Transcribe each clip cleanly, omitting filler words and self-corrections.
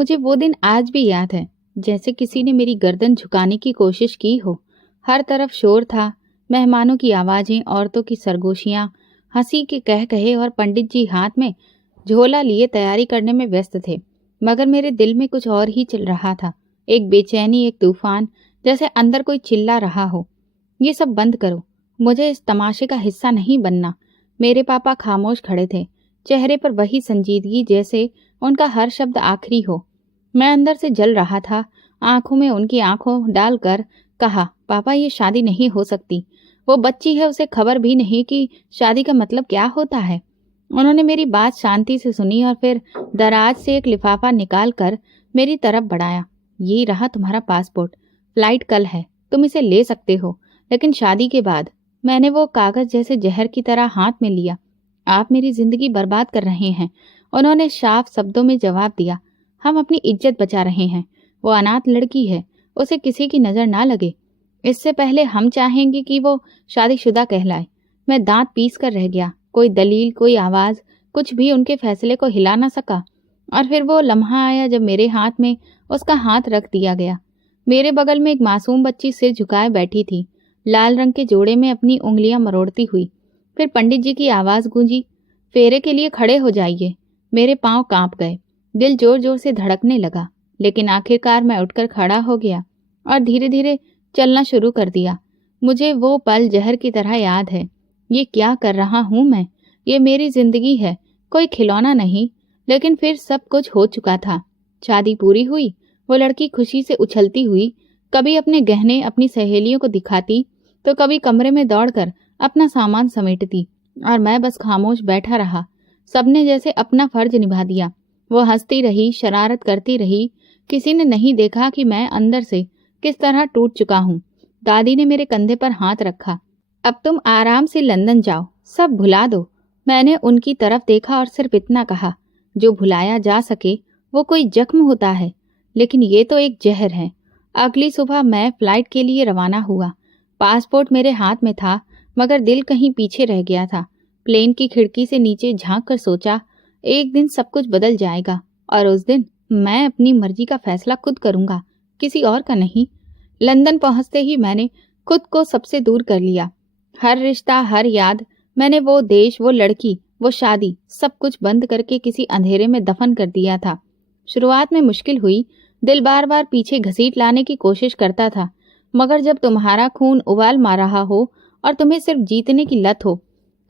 मुझे वो दिन आज भी याद है, जैसे किसी ने मेरी गर्दन झुकाने की कोशिश की हो। हर तरफ शोर था, मेहमानों की आवाजें, औरतों की सरगोशियां, हंसी के कह कहे और पंडित जी हाथ में झोला लिए तैयारी करने में व्यस्त थे। मगर मेरे दिल में कुछ और ही चल रहा था, एक बेचैनी, एक तूफान, जैसे अंदर कोई चिल्ला रहा हो, ये सब बंद करो, मुझे इस तमाशे का हिस्सा नहीं बनना। मेरे पापा खामोश खड़े थे, चेहरे पर वही संजीदगी, जैसे उनका हर शब्द आखिरी हो। मैं अंदर से जल रहा था, आंखों में उनकी आंखों डालकर कहा, पापा ये शादी नहीं हो सकती। वो बच्ची है, उसे खबर भी नहीं कि शादी का मतलब क्या होता है। उन्होंने मेरी बात शांति से सुनी और फिर दराज से एक लिफाफा निकाल कर मेरी तरफ बढ़ाया। ये रहा तुम्हारा पासपोर्ट, फ्लाइट कल है, तुम इसे ले सकते हो, लेकिन शादी के बाद। मैंने वो कागज जैसे जहर की तरह हाथ में लिया। आप मेरी जिंदगी बर्बाद कर रहे हैं, उन्होंने साफ शब्दों में जवाब दिया। हम अपनी इज्जत बचा रहे हैं। वो अनाथ लड़की है, उसे किसी की नजर ना लगे, इससे पहले हम चाहेंगे कि वो शादीशुदा कहलाए। मैं दांत पीस कर रह गया, कोई दलील, कोई आवाज, कुछ भी उनके फैसले को हिला ना सका। और फिर वो लम्हा आया जब मेरे हाथ में उसका हाथ रख दिया गया। मेरे बगल में एक मासूम बच्ची सिर झुकाए बैठी थी, लाल रंग के जोड़े में अपनी उंगलियां मरोड़ती हुई। फिर पंडित जी की आवाज गूंजी, फेरे के लिए खड़े हो जाइए। मेरे पांव कांप गए, दिल जोर जोर से धड़कने लगा, लेकिन आखिरकार मैं उठकर खड़ा हो गया और धीरे धीरे चलना शुरू कर दिया। मुझे वो पल जहर की तरह याद है। ये क्या कर रहा हूं मैं? ये मेरी जिंदगी है, कोई खिलौना नहीं। लेकिन फिर सब कुछ हो चुका था। शादी पूरी हुई, वो लड़की खुशी से उछलती हुई कभी अपने गहने अपनी सहेलियों को दिखाती, तो कभी कमरे में दौड़कर अपना सामान समेटती, और मैं बस खामोश बैठा रहा। सबने जैसे अपना फर्ज निभा दिया। वो हंसती रही, शरारत करती रही। किसी ने नहीं देखा कि मैं अंदर से किस तरह टूट चुका हूँ। दादी ने मेरे कंधे पर हाथ रखा। अब तुम आराम से लंदन जाओ, सब भुला दो। मैंने उनकी तरफ देखा और सिर्फ इतना कहा, जो भुलाया जा सके वो कोई जख्म होता है, लेकिन ये तो एक जहर है। अगली सुबह मैं फ्लाइट के लिए रवाना हुआ। पासपोर्ट मेरे हाथ में था, मगर दिल कहीं पीछे रह गया था। प्लेन की खिड़की से नीचे झांक कर सोचा, एक दिन सब कुछ बदल जाएगा, और उस दिन मैं अपनी मर्जी का फैसला खुद करूंगा, किसी और का नहीं। लंदन पहुंचते ही मैंने खुद को सबसे दूर कर लिया। हर रिश्ता, हर याद, मैंने वो देश, वो लड़की, वो शादी, सब कुछ बंद करके किसी अंधेरे में दफन कर दिया था। शुरुआत में मुश्किल हुई, दिल बार बार पीछे घसीट लाने की कोशिश करता था, मगर जब तुम्हारा खून उबाल मार रहा हो और तुम्हें सिर्फ जीतने की लत हो,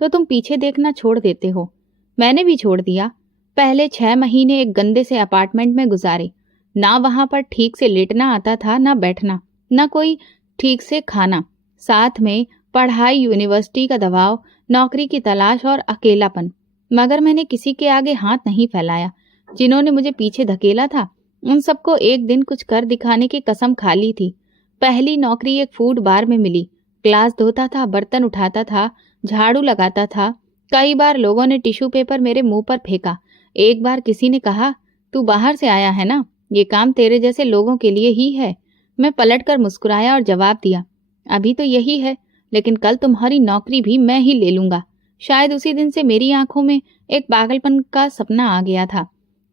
तो तुम पीछे देखना छोड़ देते हो। मैंने भी छोड़ दिया। पहले 6 महीने एक गंदे से अपार्टमेंट में गुजारे। ना वहां पर ठीक से लेटना आता था, ना बैठना, ना कोई ठीक से खाना। साथ में पढ़ाई, यूनिवर्सिटी का दबाव, नौकरी की तलाश और अकेलापन। मगर मैंने किसी के आगे हाथ नहीं फैलाया। जिन्होंने मुझे पीछे धकेला था, उन सबको एक दिन कुछ कर दिखाने की कसम खा ली थी। पहली नौकरी एक फूड बार में मिली। ग्लास धोता था, बर्तन उठाता था, झाड़ू लगाता था। कई बार लोगों ने टिश्यू पेपर मेरे मुंह पर फेंका। एक बार किसी ने कहा, तू बाहर से आया है ना, ये काम तेरे जैसे लोगों के लिए ही है। मैं पलटकर मुस्कुराया और जवाब दिया, अभी तो यही है, लेकिन कल तुम्हारी नौकरी भी मैं ही ले लूंगा। शायद उसी दिन से मेरी आंखों में एक पागलपन का सपना आ गया था।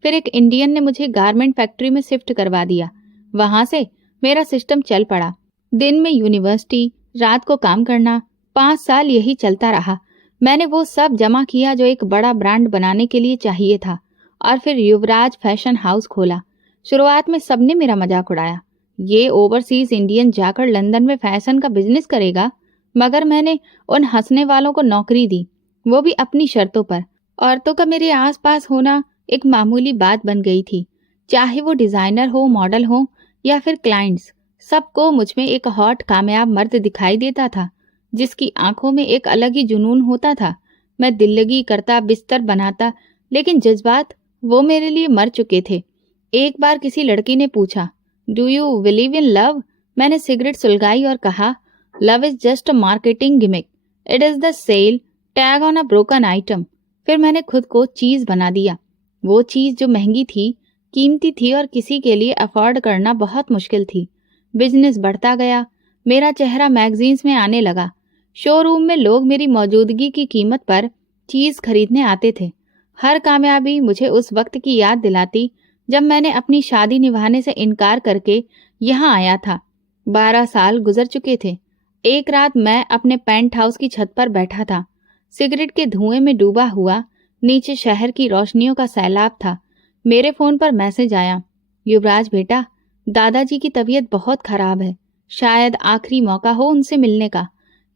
फिर एक इंडियन ने मुझे गारमेंट फैक्ट्री में शिफ्ट करवा दिया। वहां से मेरा सिस्टम चल पड़ा। दिन में यूनिवर्सिटी, रात को काम करना। 5 साल यही चलता रहा। मैंने वो सब जमा किया जो एक बड़ा ब्रांड बनाने के लिए चाहिए था, और फिर युवराज फैशन हाउस खोला। शुरुआत में सबने मेरा मजाक उड़ाया, ये ओवरसीज इंडियन जाकर लंदन में फैशन का बिजनेस करेगा। मगर मैंने उन हंसने वालों को नौकरी दी, वो भी अपनी शर्तों पर। औरतों का मेरे आसपास होना एक मामूली बात बन गई थी। चाहे वो डिजाइनर हो, मॉडल हो, या फिर क्लाइंट्स, सबको मुझ में एक हॉट कामयाब मर्द दिखाई देता था, जिसकी आंखों में एक अलग ही जुनून होता था। मैं दिल्लगी करता, बिस्तर बनाता, लेकिन जज्बात वो मेरे लिए मर चुके थे। एक बार किसी लड़की ने पूछा, do you believe in love? मैंने सिगरेट सुलगाई और कहा, love is just a marketing gimmick, it is the sale tag on a broken item. फिर मैंने खुद को चीज बना दिया, वो चीज जो महंगी थी, कीमती थी और किसी के लिए अफोर्ड करना बहुत मुश्किल थी। बिजनेस बढ़ता गया, मेरा चेहरा मैगजीन्स में आने लगा। शोरूम में लोग मेरी मौजूदगी की कीमत पर चीज खरीदने आते थे। हर कामयाबी मुझे उस वक्त की याद दिलाती जब मैंने अपनी शादी निभाने से इनकार करके यहाँ आया था। 12 साल गुजर चुके थे। एक रात मैं अपने पेंट हाउस की छत पर बैठा था, सिगरेट के धुएं में डूबा हुआ। नीचे शहर की रोशनियों का सैलाब था। मेरे फोन पर मैसेज आया, युवराज बेटा, दादाजी की तबीयत बहुत खराब है, शायद आखिरी मौका हो उनसे मिलने का।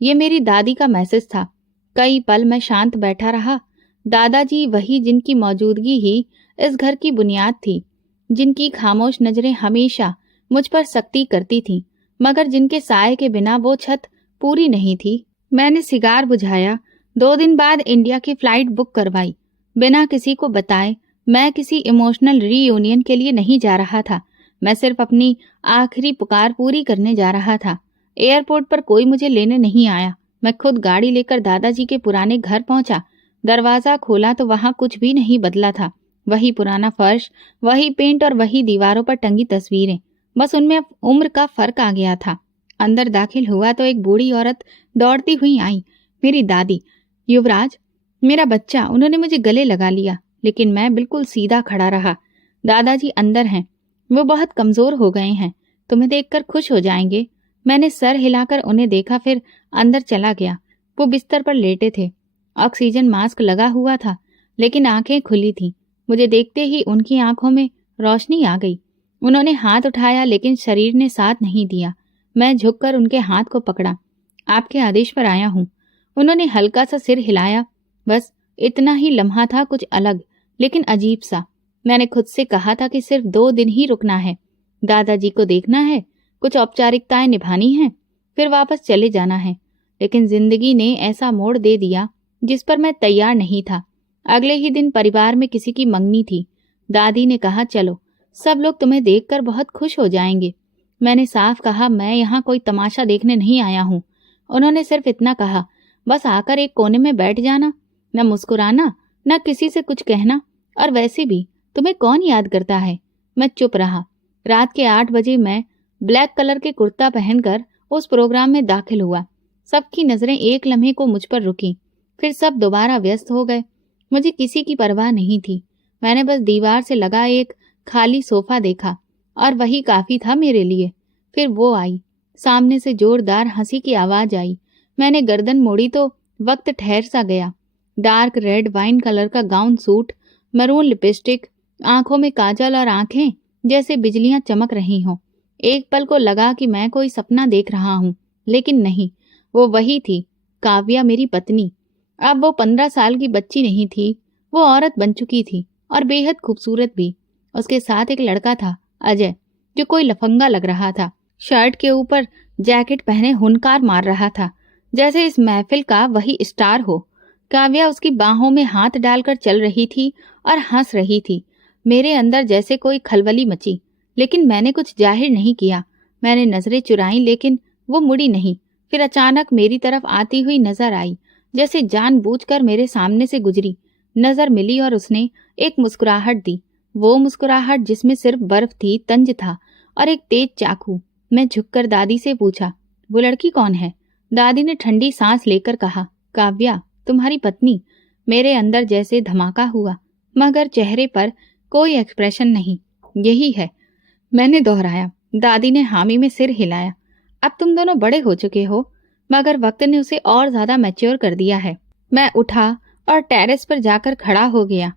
ये मेरी दादी का मैसेज था। कई पल मैं शांत बैठा रहा। दादाजी वही जिनकी मौजूदगी ही इस घर की बुनियाद थी, जिनकी खामोश नजरें हमेशा मुझ पर सख्ती करती थीं, मगर जिनके साए के बिना वो छत पूरी नहीं थी। मैंने सिगार बुझाया। 2 दिन बाद इंडिया की फ्लाइट बुक करवाई। बिना किसी को बताए मैं किसी इमोशनल रीयूनियन के लिए नहीं जा रहा था। मैं सिर्फ अपनी आखिरी पुकार पूरी करने जा रहा था। एयरपोर्ट पर कोई मुझे लेने नहीं आया। मैं खुद गाड़ी लेकर दादाजी के पुराने घर पहुंचा। दरवाजा खोला तो वहां कुछ भी नहीं बदला था। वही पुराना फर्श, वही पेंट और वही दीवारों पर टंगी तस्वीरें। बस उनमें अब उम्र का फर्क आ गया था। अंदर दाखिल हुआ तो एक बूढ़ी औरत दौड़ती हुई आई। मेरी दादी। युवराज, मेरा बच्चा। उन्होंने मुझे गले लगा लिया, लेकिन मैं बिल्कुल सीधा खड़ा रहा। दादाजी अंदर हैं, वो बहुत कमजोर हो गए हैं, तुम्हें देखकर खुश हो जाएंगे। मैंने सर हिलाकर उन्हें देखा, फिर अंदर चला गया। वो बिस्तर पर लेटे थे। ऑक्सीजन मास्क लगा हुआ था, लेकिन आंखें खुली थीं। मुझे देखते ही उनकी आंखों में रोशनी आ गई। उन्होंने हाथ उठाया, लेकिन शरीर ने साथ नहीं दिया। मैं झुककर उनके हाथ को पकड़ा। आपके आदेश पर आया हूं। उन्होंने हल्का सा सिर हिलाया। बस इतना ही लम्हा था, कुछ अलग लेकिन अजीब सा। मैंने खुद से कहा था कि सिर्फ 2 दिन ही रुकना है, दादाजी को देखना है, कुछ औपचारिकताएं निभानी हैं, फिर वापस चले जाना है। लेकिन जिंदगी ने ऐसा मोड़ दे दिया जिस पर मैं तैयार नहीं था। अगले ही दिन परिवार में किसी की मंगनी थी। दादी ने कहा, चलो, सब लोग तुम्हें देखकर बहुत खुश हो जाएंगे। मैंने साफ कहा, मैं यहाँ कोई तमाशा देखने नहीं आया हूँ। उन्होंने सिर्फ इतना कहा, बस आकर एक कोने में बैठ जाना, न मुस्कुराना, न किसी से कुछ कहना, और वैसे भी तुम्हें कौन याद करता है। मैं चुप रहा। रात के 8 बजे मैं ब्लैक कलर के कुर्ता पहनकर उस प्रोग्राम में दाखिल हुआ। सबकी नजरें एक लम्हे को मुझ पर रुकी, फिर सब दोबारा व्यस्त हो गए। मुझे किसी की परवाह नहीं थी। मैंने बस दीवार से लगा एक खाली सोफा देखा, और वही काफी था मेरे लिए। फिर वो आई। सामने से जोरदार हंसी की आवाज आई। मैंने गर्दन मोड़ी तो वक्त ठहर सा गया। डार्क रेड वाइन कलर का गाउन सूट, मरून लिपस्टिक, आंखों में काजल और आंखें जैसे बिजलियां चमक रही हों। एक पल को लगा कि मैं कोई सपना देख रहा हूं, लेकिन नहीं, वो वही थी, काव्या, मेरी पत्नी। अब वो 15 साल की बच्ची नहीं थी, वो औरत बन चुकी थी, और बेहद खूबसूरत भी। उसके साथ एक लड़का था, अजय, जो कोई लफंगा लग रहा था। शर्ट के ऊपर जैकेट पहने हुनकार मार रहा था, जैसे इस महफिल का वही स्टार हो। काव्या उसकी बाहों में हाथ डालकर चल रही थी और हंस रही थी। मेरे अंदर जैसे कोई खलबली मची, लेकिन मैंने कुछ जाहिर नहीं किया। मैंने नजरें चुराई, लेकिन वो मुड़ी नहीं। फिर अचानक मेरी तरफ आती हुई नजर आई, जैसे जानबूझकर मेरे सामने से गुजरी। नजर मिली और उसने एक मुस्कुराहट दी। वो मुस्कुराहट जिसमें सिर्फ बर्फ थी, तंज था, और एक तेज चाकू। मैं झुककर दादी से पूछा, वो लड़की कौन है? दादी ने ठंडी सांस लेकर कहा, काव्या, तुम्हारी पत्नी। मेरे अंदर जैसे धमाका हुआ, मगर चेहरे पर कोई एक्सप्रेशन नहीं। यही है, मैंने दोहराया। दादी ने हामी में सिर हिलाया। अब तुम दोनों बड़े हो चुके हो, मगर वक्त ने उसे और ज्यादा मैच्योर कर दिया है। मैं उठा और टेरेस पर जाकर खड़ा हो गया।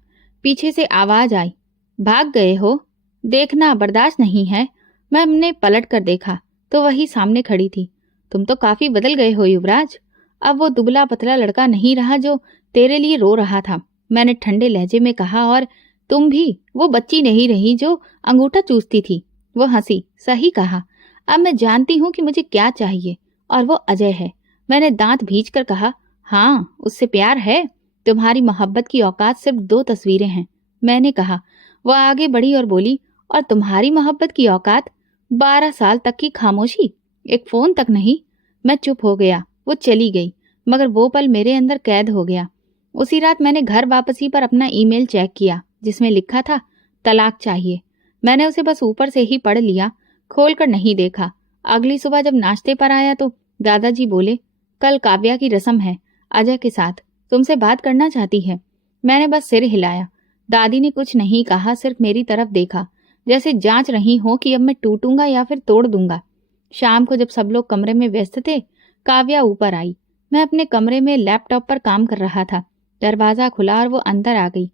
पीछे से आवाज आई, भाग गए हो? देखना बर्दाश्त नहीं है। मैंने पलट कर देखा तो वही सामने खड़ी थी। तुम तो काफी बदल गए हो युवराज। अब वो दुबला पतला लड़का नहीं रहा जो तेरे लिए रो रहा था, मैंने ठंडे लहजे में कहा। और तुम भी वो बच्ची नहीं रही जो अंगूठा चूसती थी। वो हंसी। सही कहा। अब मैं जानती हूँ कि मुझे क्या चाहिए, और वो अजय है। मैंने दांत भींचकर कहा, हाँ, उससे प्यार है। तुम्हारी मोहब्बत की औकात सिर्फ 2 तस्वीरें हैं, मैंने कहा। वह आगे बढ़ी और बोली, और तुम्हारी मोहब्बत की औकात 12 साल तक की खामोशी, एक फोन तक नहीं। मैं चुप हो गया। वो चली गई, मगर वो पल मेरे अंदर कैद हो गया। उसी रात मैंने घर वापसी पर अपना ईमेल चेक किया, जिसमें लिखा था, तलाक चाहिए। मैंने उसे बस ऊपर से ही पढ़ लिया, खोलकर नहीं देखा। अगली सुबह जब नाश्ते पर आया तो दादाजी बोले, कल काव्या की रस्म है, अजय के साथ, तुमसे बात करना चाहती है। मैंने बस सिर हिलाया। दादी ने कुछ नहीं कहा, सिर्फ मेरी तरफ देखा, जैसे जांच रही हो कि अब मैं टूटूंगा या फिर तोड़ दूंगा। शाम को जब सब लोग कमरे में व्यस्त थे, काव्या ऊपर आई। मैं अपने कमरे में लैपटॉप पर काम कर रहा था। दरवाजा खुला और वो अंदर आ गई।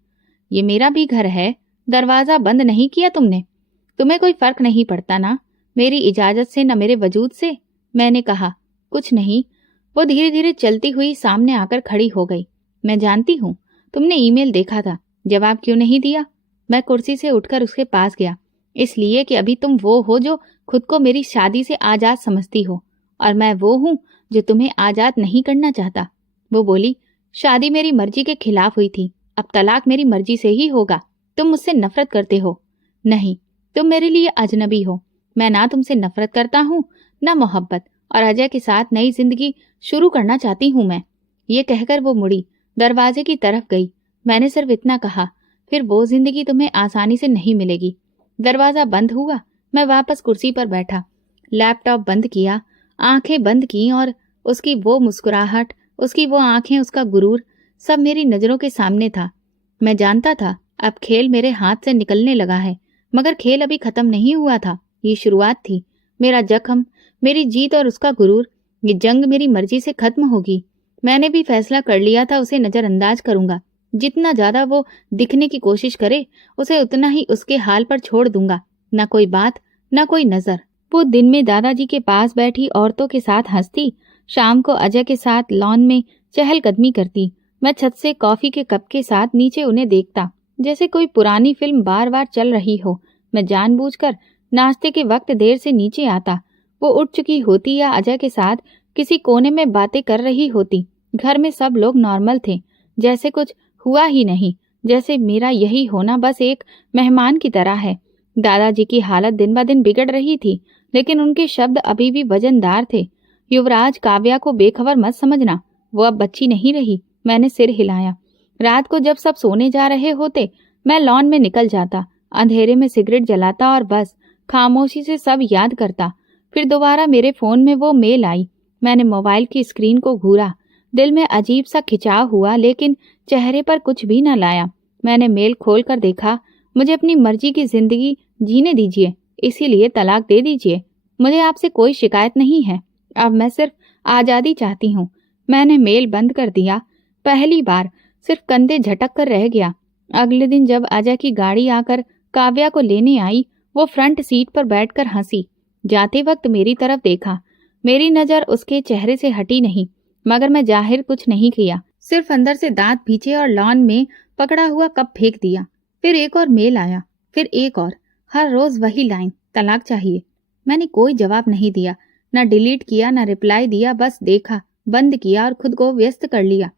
ये मेरा भी घर है, दरवाजा बंद नहीं किया तुमने? तुम्हें कोई फर्क नहीं पड़ता ना, मेरी इजाजत से न मेरे वजूद से? मैंने कहा, कुछ नहीं। वो धीरे धीरे चलती हुई सामने आकर खड़ी हो गई। मैं जानती हूँ तुमने ईमेल देखा था, जवाब क्यों नहीं दिया? मैं कुर्सी से उठकर उसके पास गया। इसलिए कि अभी तुम वो हो जो खुद को मेरी शादी से आजाद समझती हो, और मैं वो हूँ जो तुम्हें आजाद नहीं करना चाहता। वो बोली, शादी मेरी मर्जी के खिलाफ हुई थी, अब तलाक मेरी मर्जी से ही होगा। तुम मुझसे नफरत करते हो? नहीं, तुम मेरे लिए अजनबी हो। मैं ना तुमसे नफरत करता हूँ, ना मोहब्बत, और अजय के साथ नई जिंदगी शुरू करना चाहती हूँ मैं। ये कहकर वो मुड़ी, दरवाजे की तरफ गई। मैंने सिर्फ इतना कहा, फिर वो जिंदगी तुम्हें आसानी से नहीं मिलेगी। दरवाजा बंद हुआ। मैं वापस कुर्सी पर बैठा, लैपटॉप बंद किया, आंखें बंद की, और उसकी वो मुस्कुराहट, उसकी वो आंखें, उसका गुरूर, सब मेरी नजरों के सामने था। मैं जानता था अब खेल मेरे हाथ से निकलने लगा है, मगर खेल अभी खत्म नहीं हुआ था। ये शुरुआत थी। मेरा जख्म, मेरी जीत और उसका गुरूर, ये जंग मेरी मर्जी से खत्म होगी। मैंने भी फैसला कर लिया था, उसे नजरअंदाज करूंगा। जितना ज्यादा वो दिखने की कोशिश करे, उसे उतना ही उसके हाल पर छोड़ दूंगा। न कोई बात, न कोई नजर। वो दिन में दादाजी के पास बैठी औरतों के साथ हंसती, शाम को अजय के साथ लॉन में चहलकदमी करती। मैं छत से कॉफी के कप के साथ नीचे उन्हें देखता, जैसे कोई पुरानी फिल्म बार बार चल रही हो। मैं जानबूझकर नाश्ते के वक्त देर से नीचे आता। वो उठ चुकी होती या अजय के साथ किसी कोने में बातें कर रही होती। घर में सब लोग नॉर्मल थे, जैसे कुछ हुआ ही नहीं, जैसे मेरा यही होना बस एक मेहमान की तरह है। दादाजी की हालत दिन ब दिन बिगड़ रही थी, लेकिन उनके शब्द अभी भी वजनदार थे। युवराज, काव्या को बेखबर मत समझना, वो अब बच्ची नहीं रही। मैंने सिर हिलाया। रात को जब सब सोने जा रहे होते, मैं लॉन में निकल जाता, अंधेरे में सिगरेट जलाता और बस खामोशी से सब याद करता। फिर दोबारा मेरे फोन में वो मेल आई। मैंने मोबाइल की स्क्रीन को घूरा। दिल में अजीब सा खिंचाव हुआ, लेकिन चेहरे पर कुछ भी न लाया। मैंने मेल खोल कर देखा। मुझे अपनी मर्जी की जिंदगी जीने दीजिए, इसीलिए तलाक दे दीजिए। मुझे आपसे कोई शिकायत नहीं है, अब मैं सिर्फ आज़ादी चाहती हूँ। मैंने मेल बंद कर दिया। पहली बार सिर्फ कंधे झटक कर रह गया। अगले दिन जब अजय की गाड़ी आकर काव्या को लेने आई, वो फ्रंट सीट पर बैठकर हंसी। जाते वक्त मेरी तरफ देखा। मेरी नजर उसके चेहरे से हटी नहीं, मगर मैं जाहिर कुछ नहीं किया, सिर्फ अंदर से दांत भींचे और लॉन में पकड़ा हुआ कप फेंक दिया। फिर एक और मेल आया, फिर एक और, हर रोज वही लाइन, तलाक चाहिए। मैंने कोई जवाब नहीं दिया, न डिलीट किया, न रिप्लाई दिया, बस देखा, बंद किया और खुद को व्यस्त कर लिया।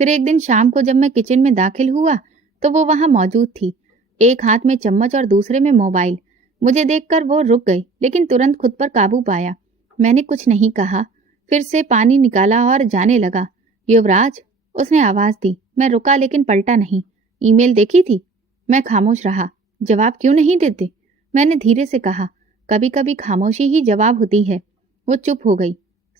फिर एक दिन शाम को जब मैं किचन में दाखिल हुआ, तो वो वहां मौजूद थी, एक हाथ में चम्मच और दूसरे में मोबाइल। मुझे देखकर वो रुक गई, लेकिन तुरंत खुद पर काबू पाया। मैंने कुछ नहीं कहा, फिर से पानी निकाला और जाने लगा। युवराज, उसने आवाज दी। मैं रुका, लेकिन पलटा नहीं। ईमेल देखी थी? मैं खामोश रहा। जवाब क्यों नहीं देते? मैंने धीरे से कहा। कभी कभी खामोशी ही जवाब होती है। वो चुप हो गई।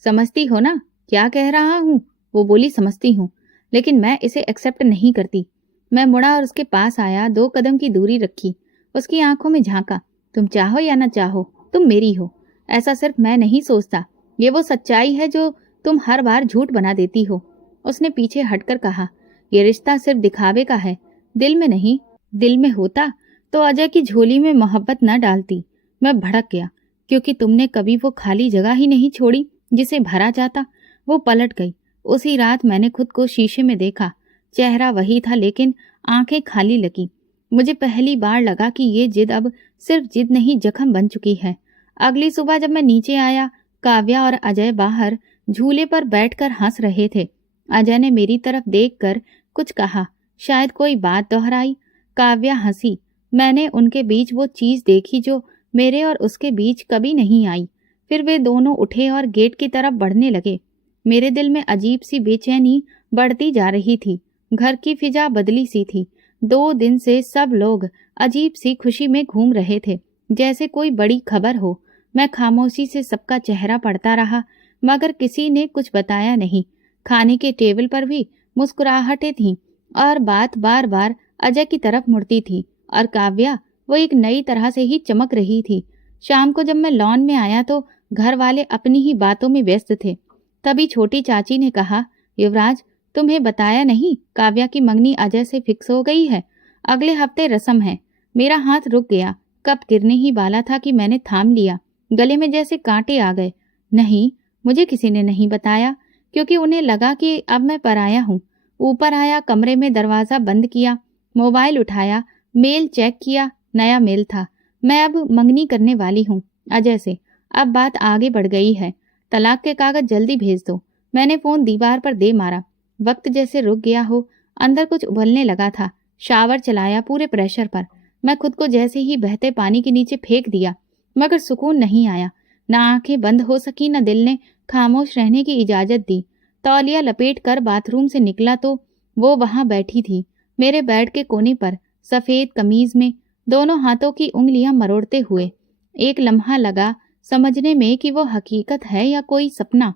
समझती हो ना क्या कह रहा हूँ? वो बोली, समझती हूँ, लेकिन मैं इसे एक्सेप्ट नहीं करती। मैं मुड़ा और उसके पास आया, 2 कदम की दूरी रखी, उसकी आंखों में झांका। तुम चाहो या न चाहो, तुम मेरी हो। ऐसा सिर्फ मैं नहीं सोचता, ये वो सच्चाई है जो तुम हर बार झूठ बना देती हो। उसने पीछे हटकर कहा, ये रिश्ता सिर्फ दिखावे का है, दिल में नहीं। दिल में होता तो अजय की झोली में मोहब्बत न डालती। मैं भड़क गया, क्योंकि तुमने कभी वो खाली जगह ही नहीं छोड़ी जिसे भरा जाता। वो पलट गई। उसी रात मैंने खुद को शीशे में देखा। चेहरा वही था, लेकिन आंखें खाली लगी। मुझे पहली बार लगा कि ये जिद अब सिर्फ जिद नहीं, जख्म बन चुकी है। अगली सुबह जब मैं नीचे आया, काव्या और अजय बाहर झूले पर बैठकर हंस रहे थे। अजय ने मेरी तरफ देखकर कुछ कहा, शायद कोई बात दोहराई। काव्या हंसी। मैंने उनके बीच वो चीज देखी जो मेरे और उसके बीच कभी नहीं आई। फिर वे दोनों उठे और गेट की तरफ बढ़ने लगे। मेरे दिल में अजीब सी बेचैनी बढ़ती जा रही थी। घर की फिजा बदली सी थी। 2 दिन से सब लोग अजीब सी खुशी में घूम रहे थे, जैसे कोई बड़ी खबर हो। मैं खामोशी से सबका चेहरा पढ़ता रहा, मगर किसी ने कुछ बताया नहीं। खाने के टेबल पर भी मुस्कुराहटें थीं और बात बार बार अजय की तरफ मुड़ती थी और काव्या वो एक नई तरह से ही चमक रही थी। शाम को जब मैं लॉन में आया तो घर वाले अपनी ही बातों में व्यस्त थे। तभी छोटी चाची ने कहा, युवराज तुम्हें बताया नहीं, काव्या की मंगनी अजय से फिक्स हो गई है। अगले हफ्ते रस्म है। मेरा हाथ रुक गया, कप गिरने ही वाला था कि मैंने थाम लिया। गले में जैसे कांटे आ गए। नहीं, मुझे किसी ने नहीं बताया, क्योंकि उन्हें लगा कि अब मैं पराया हूँ। ऊपर आया, कमरे में दरवाजा बंद किया, मोबाइल उठाया, मेल चेक किया। नया मेल था। मैं अब मंगनी करने वाली हूँ अजय से। अब बात आगे बढ़ गई है। तलाक के कागज जल्दी भेज दो। मैंने फोन दीवार पर दे मारा। वक्त जैसे रुक गया हो, अंदर कुछ उबलने लगा था। शावर चलाया पूरे प्रेशर पर। मैं खुद को जैसे ही बहते पानी के नीचे फेंक दिया, मगर सुकून नहीं आया। ना आंखें बंद हो सकी, न दिल ने खामोश रहने की इजाजत दी। तौलिया लपेट कर बाथरूम से निकला तो वो वहां बैठी थी, मेरे बेड के कोने पर, सफेद कमीज में, दोनों हाथों की उंगलियां मरोड़ते हुए। एक लम्हा लगा समझने में कि वो हकीकत है या कोई सपना।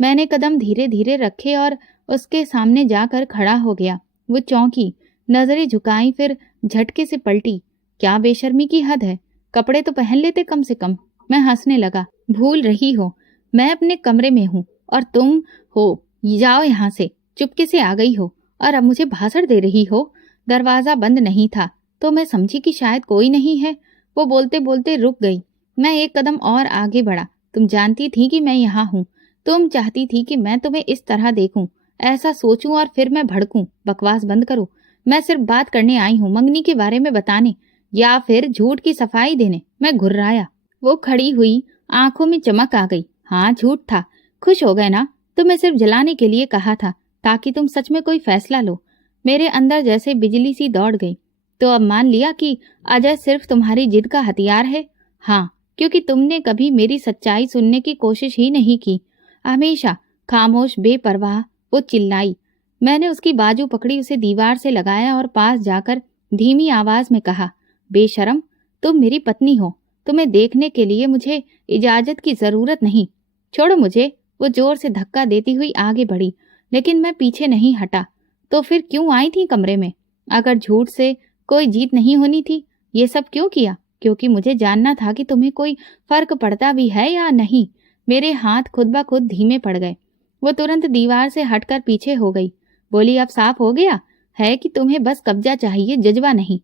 मैंने कदम धीरे धीरे रखे और उसके सामने जाकर खड़ा हो गया। वो चौंकी, नजरें झुकाई, फिर झटके से पलटी। क्या बेशर्मी की हद है, कपड़े तो पहन लेते कम से कम। मैं हंसने लगा। भूल रही हो, मैं अपने कमरे में हूँ और तुम हो, जाओ यहाँ से। चुपके से आ गई हो और अब मुझे भाषण दे रही हो। दरवाजा बंद नहीं था तो मैं समझी कि शायद कोई नहीं है। वो बोलते बोलते रुक गई। मैं एक कदम और आगे बढ़ा। तुम जानती थी कि मैं यहाँ हूँ। तुम चाहती थी कि मैं तुम्हें इस तरह देखूं, ऐसा सोचूं और फिर मैं भड़कूं। बकवास बंद करो। मैं सिर्फ बात करने आई हूँ, मंगनी के बारे में बताने या फिर झूठ की सफाई देने। मैं घुर्राया। वो खड़ी हुई, आंखों में चमक आ गई। हाँ, झूठ था। खुश हो गए ना? तुम्हें सिर्फ जलाने के लिए कहा था, ताकि तुम सच में कोई फैसला लो। मेरे अंदर जैसे बिजली सी दौड़ गई। तो अब मान लिया कि अजय सिर्फ तुम्हारी जिद का हथियार है? हाँ, क्योंकि तुमने कभी मेरी सच्चाई सुनने की कोशिश ही नहीं की। हमेशा खामोश, बेपरवाह। वो चिल्लाई। मैंने उसकी बाजू पकड़ी, उसे दीवार से लगाया और पास जाकर धीमी आवाज में कहा, बेशरम, तुम मेरी पत्नी हो। तुम्हें देखने के लिए मुझे इजाजत की जरूरत नहीं। छोड़ो मुझे। वो जोर से धक्का देती हुई आगे बढ़ी, लेकिन मैं पीछे नहीं हटा। तो फिर क्यों आई थी कमरे में? अगर झूठ से कोई जीत नहीं होनी थी, ये सब क्यों किया? क्योंकि मुझे जानना था कि तुम्हें कोई फर्क पड़ता भी है या नहीं। मेरे हाथ खुद ब खुद धीमे पड़ गए। वो तुरंत दीवार से हटकर पीछे हो गई। बोली, अब साफ हो गया है कि तुम्हें बस कब्जा चाहिए, जज्बा नहीं।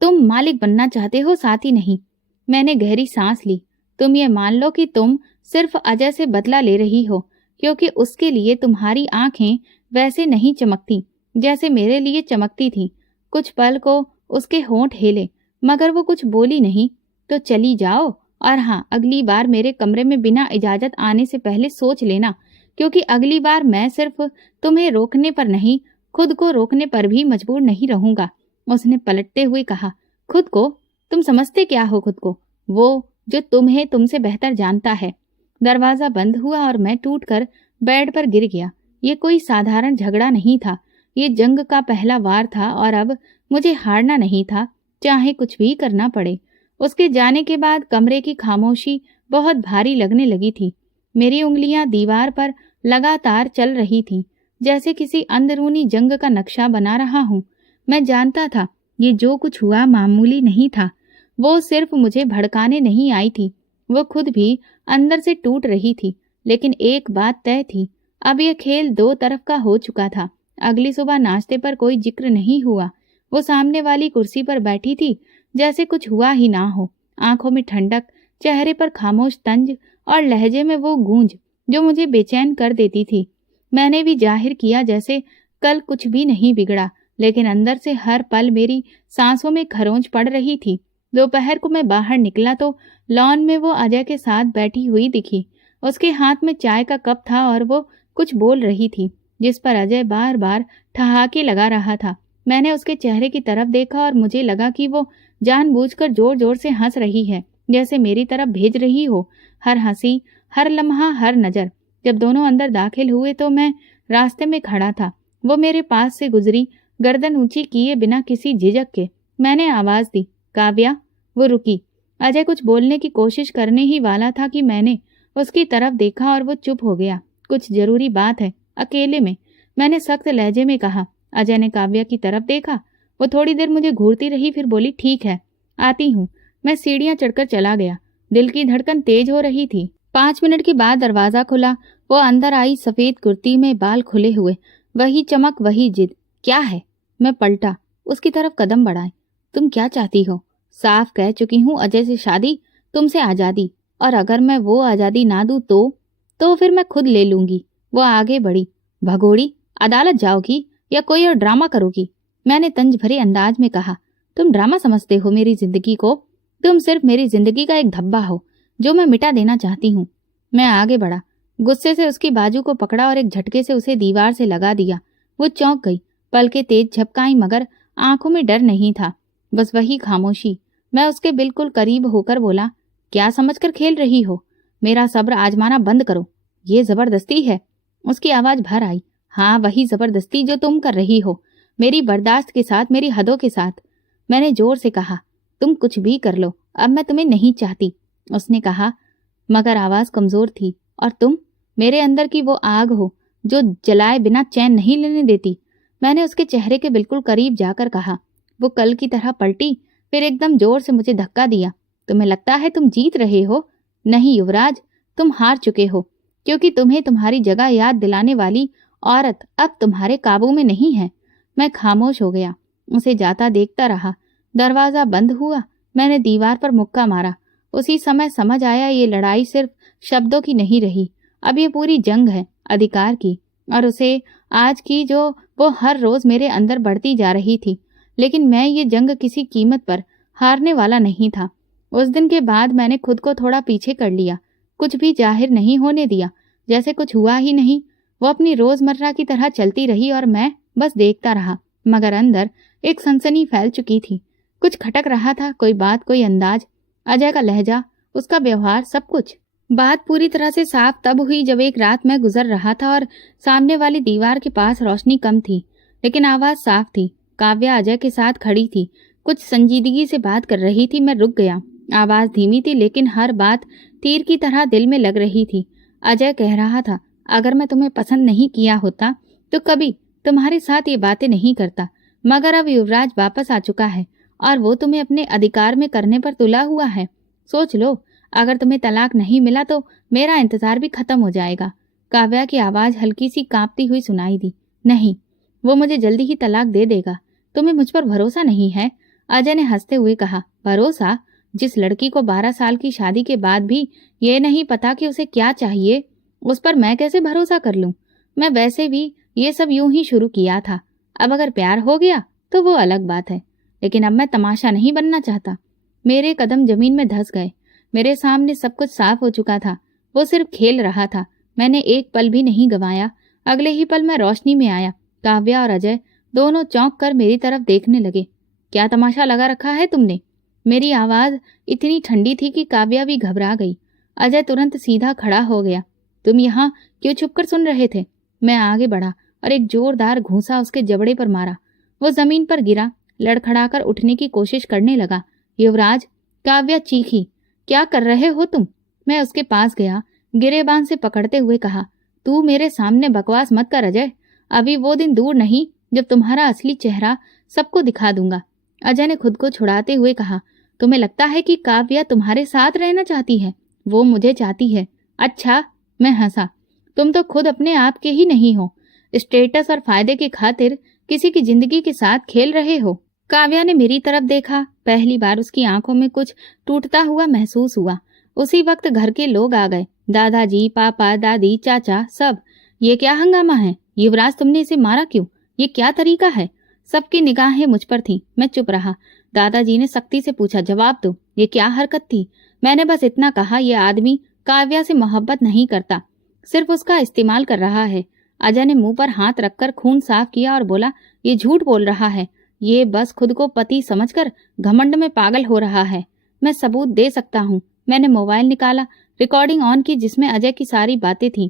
तुम मालिक बनना चाहते हो, साथी नहीं। मैंने गहरी सांस ली। तुम ये मान लो कि तुम सिर्फ अजय से बदला ले रही हो, क्योंकि उसके लिए तुम्हारी आंखें वैसे नहीं चमकती जैसे मेरे लिए चमकती थी। कुछ पल को उसके होंठ हिले, मगर वो कुछ बोली नहीं। तो चली जाओ, और हाँ, अगली बार मेरे कमरे में बिना इजाजत आने से पहले सोच लेना, क्योंकि अगली बार मैं सिर्फ तुम्हें रोकने पर नहीं, खुद को रोकने पर भी मजबूर नहीं रहूंगा। उसने पलटते हुए कहा, खुद को? तुम समझते क्या हो खुद को? वो जो तुम्हें तुमसे बेहतर जानता है। दरवाजा बंद हुआ और मैं टूटकर बेड पर गिर गया। ये कोई साधारण झगड़ा नहीं था, ये जंग का पहला वार था और अब मुझे हारना नहीं था, चाहे कुछ भी करना पड़े। उसके जाने के बाद कमरे की खामोशी बहुत भारी लगने लगी थी। मेरी उंगलियां दीवार पर लगातार चल रही थीं, जैसे किसी अंदरूनी जंग का नक्शा बना रहा हूं। मैं जानता था ये जो कुछ हुआ मामूली नहीं था। वो सिर्फ मुझे भड़काने नहीं आई थी, वो खुद भी अंदर से टूट रही थी। लेकिन एक बात तय थी, अब यह खेल दो तरफ का हो चुका था। अगली सुबह नाश्ते पर कोई जिक्र नहीं हुआ। वो सामने वाली कुर्सी पर बैठी थी जैसे कुछ हुआ ही ना हो। आंखों में ठंडक, चेहरे पर खामोश तंज और लहजे में वो गूंज जो मुझे बेचैन कर देती थी। मैंने भी जाहिर किया जैसे कल कुछ भी नहीं बिगड़ा, लेकिन अंदर से हर पल मेरी सांसों में खरोंच पड़ रही थी। दोपहर को मैं बाहर निकला तो लॉन में वो अजय के साथ बैठी हुई दिखी। उसके हाथ में चाय का कप था और वो कुछ बोल रही थी, जिस पर अजय बार बार ठहाके लगा रहा था। मैंने उसके चेहरे की तरफ देखा और मुझे लगा कि वो जानबूझकर जोर जोर से हंस रही है, जैसे मेरी तरफ भेज रही हो हर हंसी, हर लम्हा, हर नजर। जब दोनों अंदर दाखिल हुए तो मैं रास्ते में खड़ा था। वो मेरे पास से गुजरी, गर्दन ऊंची किए बिना किसी झिझक के। मैंने आवाज दी, काव्या। वो रुकी। अजय कुछ बोलने की कोशिश करने ही वाला था कि मैंने उसकी तरफ देखा और वो चुप हो गया। कुछ जरूरी बात है, अकेले में, मैंने सख्त लहजे में कहा। अजय ने काव्या की तरफ देखा वो थोड़ी देर मुझे घूरती रही, फिर बोली, ठीक है, आती हूँ। मैं सीढ़ियां चढ़कर चला गया। दिल की धड़कन तेज हो रही थी। 5 मिनट के बाद दरवाजा खुला। वो अंदर आई, सफेद कुर्ती में, बाल खुले हुए, वही चमक, वही जिद। क्या है? मैं पलटा, उसकी तरफ कदम बढ़ाए। तुम क्या चाहती हो? साफ कह चुकी हूँ, अजय से शादी, तुमसे आजादी। और अगर मैं वो आजादी ना दूं तो फिर मैं खुद ले लूंगी। वो आगे बढ़ी। भगोड़ी, अदालत जाओगी या कोई और ड्रामा करोगी? मैंने तंज भरे अंदाज में कहा। तुम ड्रामा समझते हो मेरी जिंदगी को? तुम सिर्फ मेरी जिंदगी का एक धब्बा हो जो मैं मिटा देना चाहती हूँ। मैं आगे बढ़ा, गुस्से से उसकी बाजू को पकड़ा और एक झटके से उसे दीवार से लगा दिया। वो चौंक गई, पलकें तेज झपकाई, मगर आंखों में डर नहीं था, बस वही खामोशी। मैं उसके बिल्कुल करीब होकर बोला, क्या समझकर खेल रही हो? मेरा सब्र आजमाना बंद करो। ये जबरदस्ती है। उसकी आवाज भर आई। हाँ, वही जबरदस्ती जो तुम कर रही हो, मेरी बर्दाश्त के साथ, मेरी हदों के साथ। मैंने जोर से कहा, तुम कुछ भी कर लो, अब मैं तुम्हें नहीं चाहती। उसने कहा, मगर आवाज कमजोर थी। और तुम मेरे अंदर की वो आग हो जो जलाए बिना चैन नहीं लेने देती। मैंने उसके चेहरे के बिल्कुल करीब जाकर कहा। वो कल की तरह पलटी, फिर एकदम जोर से मुझे धक्का दिया। तुम्हें लगता है तुम जीत रहे हो? नहीं युवराज, तुम हार चुके हो, क्योंकि तुम्हें तुम्हारी जगह याद दिलाने वाली औरत अब तुम्हारे काबू में नहीं है। मैं खामोश हो गया, उसे जाता देखता रहा। दरवाजा बंद हुआ। मैंने दीवार पर मुक्का मारा। उसी समय समझ आया, ये लड़ाई सिर्फ शब्दों की नहीं रही, अब ये पूरी जंग है, अधिकार की। और उसे आज की जो वो हर रोज मेरे अंदर बढ़ती जा रही थी। लेकिन मैं ये जंग किसी कीमत पर हारने वाला नहीं था। उस दिन के बाद मैंने खुद को थोड़ा पीछे कर लिया, कुछ भी जाहिर नहीं होने दिया, जैसे कुछ हुआ ही नहीं। वो अपनी रोजमर्रा की तरह चलती रही और मैं बस देखता रहा, मगर अंदर एक सनसनी फैल चुकी थी। कुछ खटक रहा था, कोई बात, कोई अंदाज, अजय का लहजा, उसका व्यवहार, सब कुछ। बात पूरी तरह से साफ तब हुई जब एक रात मैं गुजर रहा था और सामने वाली दीवार के पास रोशनी कम थी, लेकिन आवाज साफ थी। काव्या अजय के साथ खड़ी थी, कुछ संजीदगी से बात कर रही थी। मैं रुक गया। आवाज धीमी थी, लेकिन हर बात तीर की तरह दिल में लग रही थी। अजय कह रहा था, अगर मैं तुम्हें पसंद नहीं किया होता तो कभी तुम्हारे साथ ये बातें नहीं करता, मगर अब युवराज वापस आ चुका है और वो तुम्हें अपने अधिकार में करने पर तुला हुआ है। सोच लो, अगर तुम्हें तलाक नहीं मिला तो मेरा इंतजार भी खत्म हो जाएगा। काव्या की आवाज हल्की सी कांपती हुई सुनाई दी। नहीं, वो मुझे जल्दी ही तलाक दे देगा। तुम्हें मुझ पर भरोसा नहीं है? अजय ने हंसते हुए कहा। भरोसा? जिस लड़की को 12 साल की शादी के बाद भी ये नहीं पता कि उसे क्या चाहिए, उस पर मैं कैसे भरोसा कर लूं? मैं वैसे भी ये सब यूं ही शुरू किया था। अब अगर प्यार हो गया तो वो अलग बात है, लेकिन अब मैं तमाशा नहीं बनना चाहता। मेरे कदम जमीन में धंस गए। मेरे सामने सब कुछ साफ हो चुका था। वो सिर्फ खेल रहा था। मैंने एक पल भी नहीं गंवाया। अगले ही पल मैं रोशनी में आया। काव्या और अजय दोनों चौंक कर मेरी तरफ देखने लगे। क्या तमाशा लगा रखा है तुमने? मेरी आवाज इतनी ठंडी थी कि काव्या भी घबरा गई। अजय तुरंत सीधा खड़ा हो गया। तुम यहाँ क्यों छुपकर सुन रहे थे? मैं आगे बढ़ा और एक जोरदार घूंसा उसके जबड़े पर मारा। वो जमीन पर गिरा, लड़खड़ाकर उठने की कोशिश करने लगा। युवराज, काव्या चीखी, क्या कर रहे हो तुम? मैं उसके पास गया, गिरेबान से पकड़ते हुए कहा, तू मेरे सामने बकवास मत कर अजय। अभी वो दिन दूर नहीं जब तुम्हारा असली चेहरा सबको दिखा दूंगा। अजय ने खुद को छुड़ाते हुए कहा, तुम्हें लगता है कि काव्या तुम्हारे साथ रहना चाहती है? वो मुझे चाहती है। अच्छा, मैं हंसा। तुम तो खुद अपने आप के ही नहीं हो। स्टेटस और फायदे की खातिर किसी की जिंदगी के साथ खेल रहे हो। काव्या ने मेरी तरफ देखा। पहली बार उसकी आंखों में कुछ टूटता हुआ महसूस हुआ। उसी वक्त घर के लोग आ गए, दादाजी, पापा, दादी, चाचा, सब। ये क्या हंगामा है? युवराज, तुमने इसे मारा क्यों? ये क्या तरीका है? सबकी निगाहें मुझ पर थीं। मैं चुप रहा। दादाजी ने सख्ती से पूछा, जवाब दो, ये क्या हरकत थी? मैंने बस इतना कहा, यह आदमी काव्या से मोहब्बत नहीं करता, सिर्फ उसका इस्तेमाल कर रहा है। अजय ने मुंह पर हाथ रखकर खून साफ किया और बोला, ये झूठ बोल रहा है। ये बस खुद को पति समझकर घमंड में पागल हो रहा है। मैं सबूत दे सकता हूँ। मैंने मोबाइल निकाला, रिकॉर्डिंग ऑन की जिसमें अजय की सारी बातें थीं।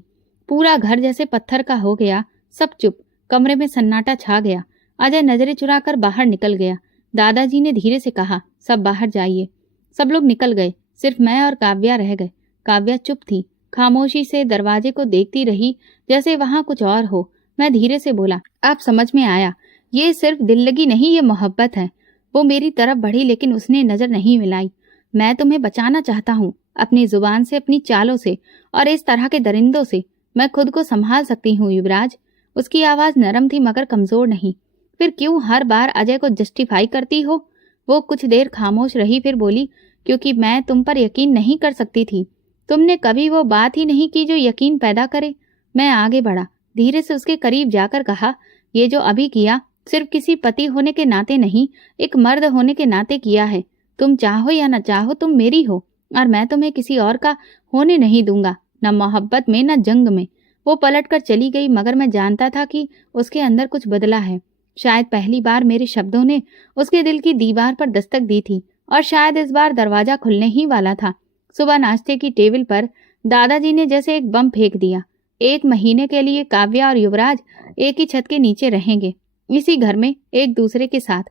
पूरा घर जैसे पत्थर का हो गया। सब चुप। कमरे में सन्नाटा छा गया। अजय नजरें चुराकर बाहर निकल गया। दादाजी ने धीरे से कहा, सब बाहर जाइए। सब लोग निकल गए, सिर्फ मैं और काव्या रह गए। काव्या चुप थी, खामोशी से दरवाजे को देखती रही, जैसे वहां कुछ और हो। मैं धीरे से बोला, अब समझ में आया ये सिर्फ दिल लगी नहीं, ये मोहब्बत है। वो मेरी तरफ बढ़ी लेकिन उसने नजर नहीं मिलाई। मैं तुम्हें बचाना चाहता हूँ, अपनी जुबान से, अपनी चालों से और इस तरह के दरिंदों से। मैं खुद को संभाल सकती हूँ युवराज। उसकी आवाज नरम थी मगर कमजोर नहीं। फिर क्यों हर बार अजय को जस्टिफाई करती हो? वो कुछ देर खामोश रही, फिर बोली, क्योंकि मैं तुम पर यकीन नहीं कर सकती थी। तुमने कभी वो बात ही नहीं की जो यकीन पैदा करे। मैं आगे बढ़ा, धीरे से उसके करीब जाकर कहा, ये जो अभी किया सिर्फ किसी पति होने के नाते नहीं, एक मर्द होने के नाते किया है। तुम चाहो या न चाहो, तुम मेरी हो और मैं तुम्हें किसी और का होने नहीं दूंगा, न मोहब्बत में न जंग में। वो पलटकर चली गई मगर मैं जानता था कि उसके अंदर कुछ बदला है। शायद पहली बार मेरे शब्दों ने उसके दिल की दीवार पर दस्तक दी थी और शायद इस बार दरवाजा खुलने ही वाला था। सुबह नाश्ते की टेबल पर दादाजी ने जैसे एक बम फेंक दिया। 1 महीने के लिए काव्या और युवराज एक ही छत के नीचे रहेंगे, इसी घर में एक दूसरे के साथ।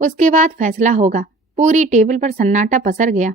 उसके बाद फैसला होगा। पूरी टेबल पर सन्नाटा पसर गया।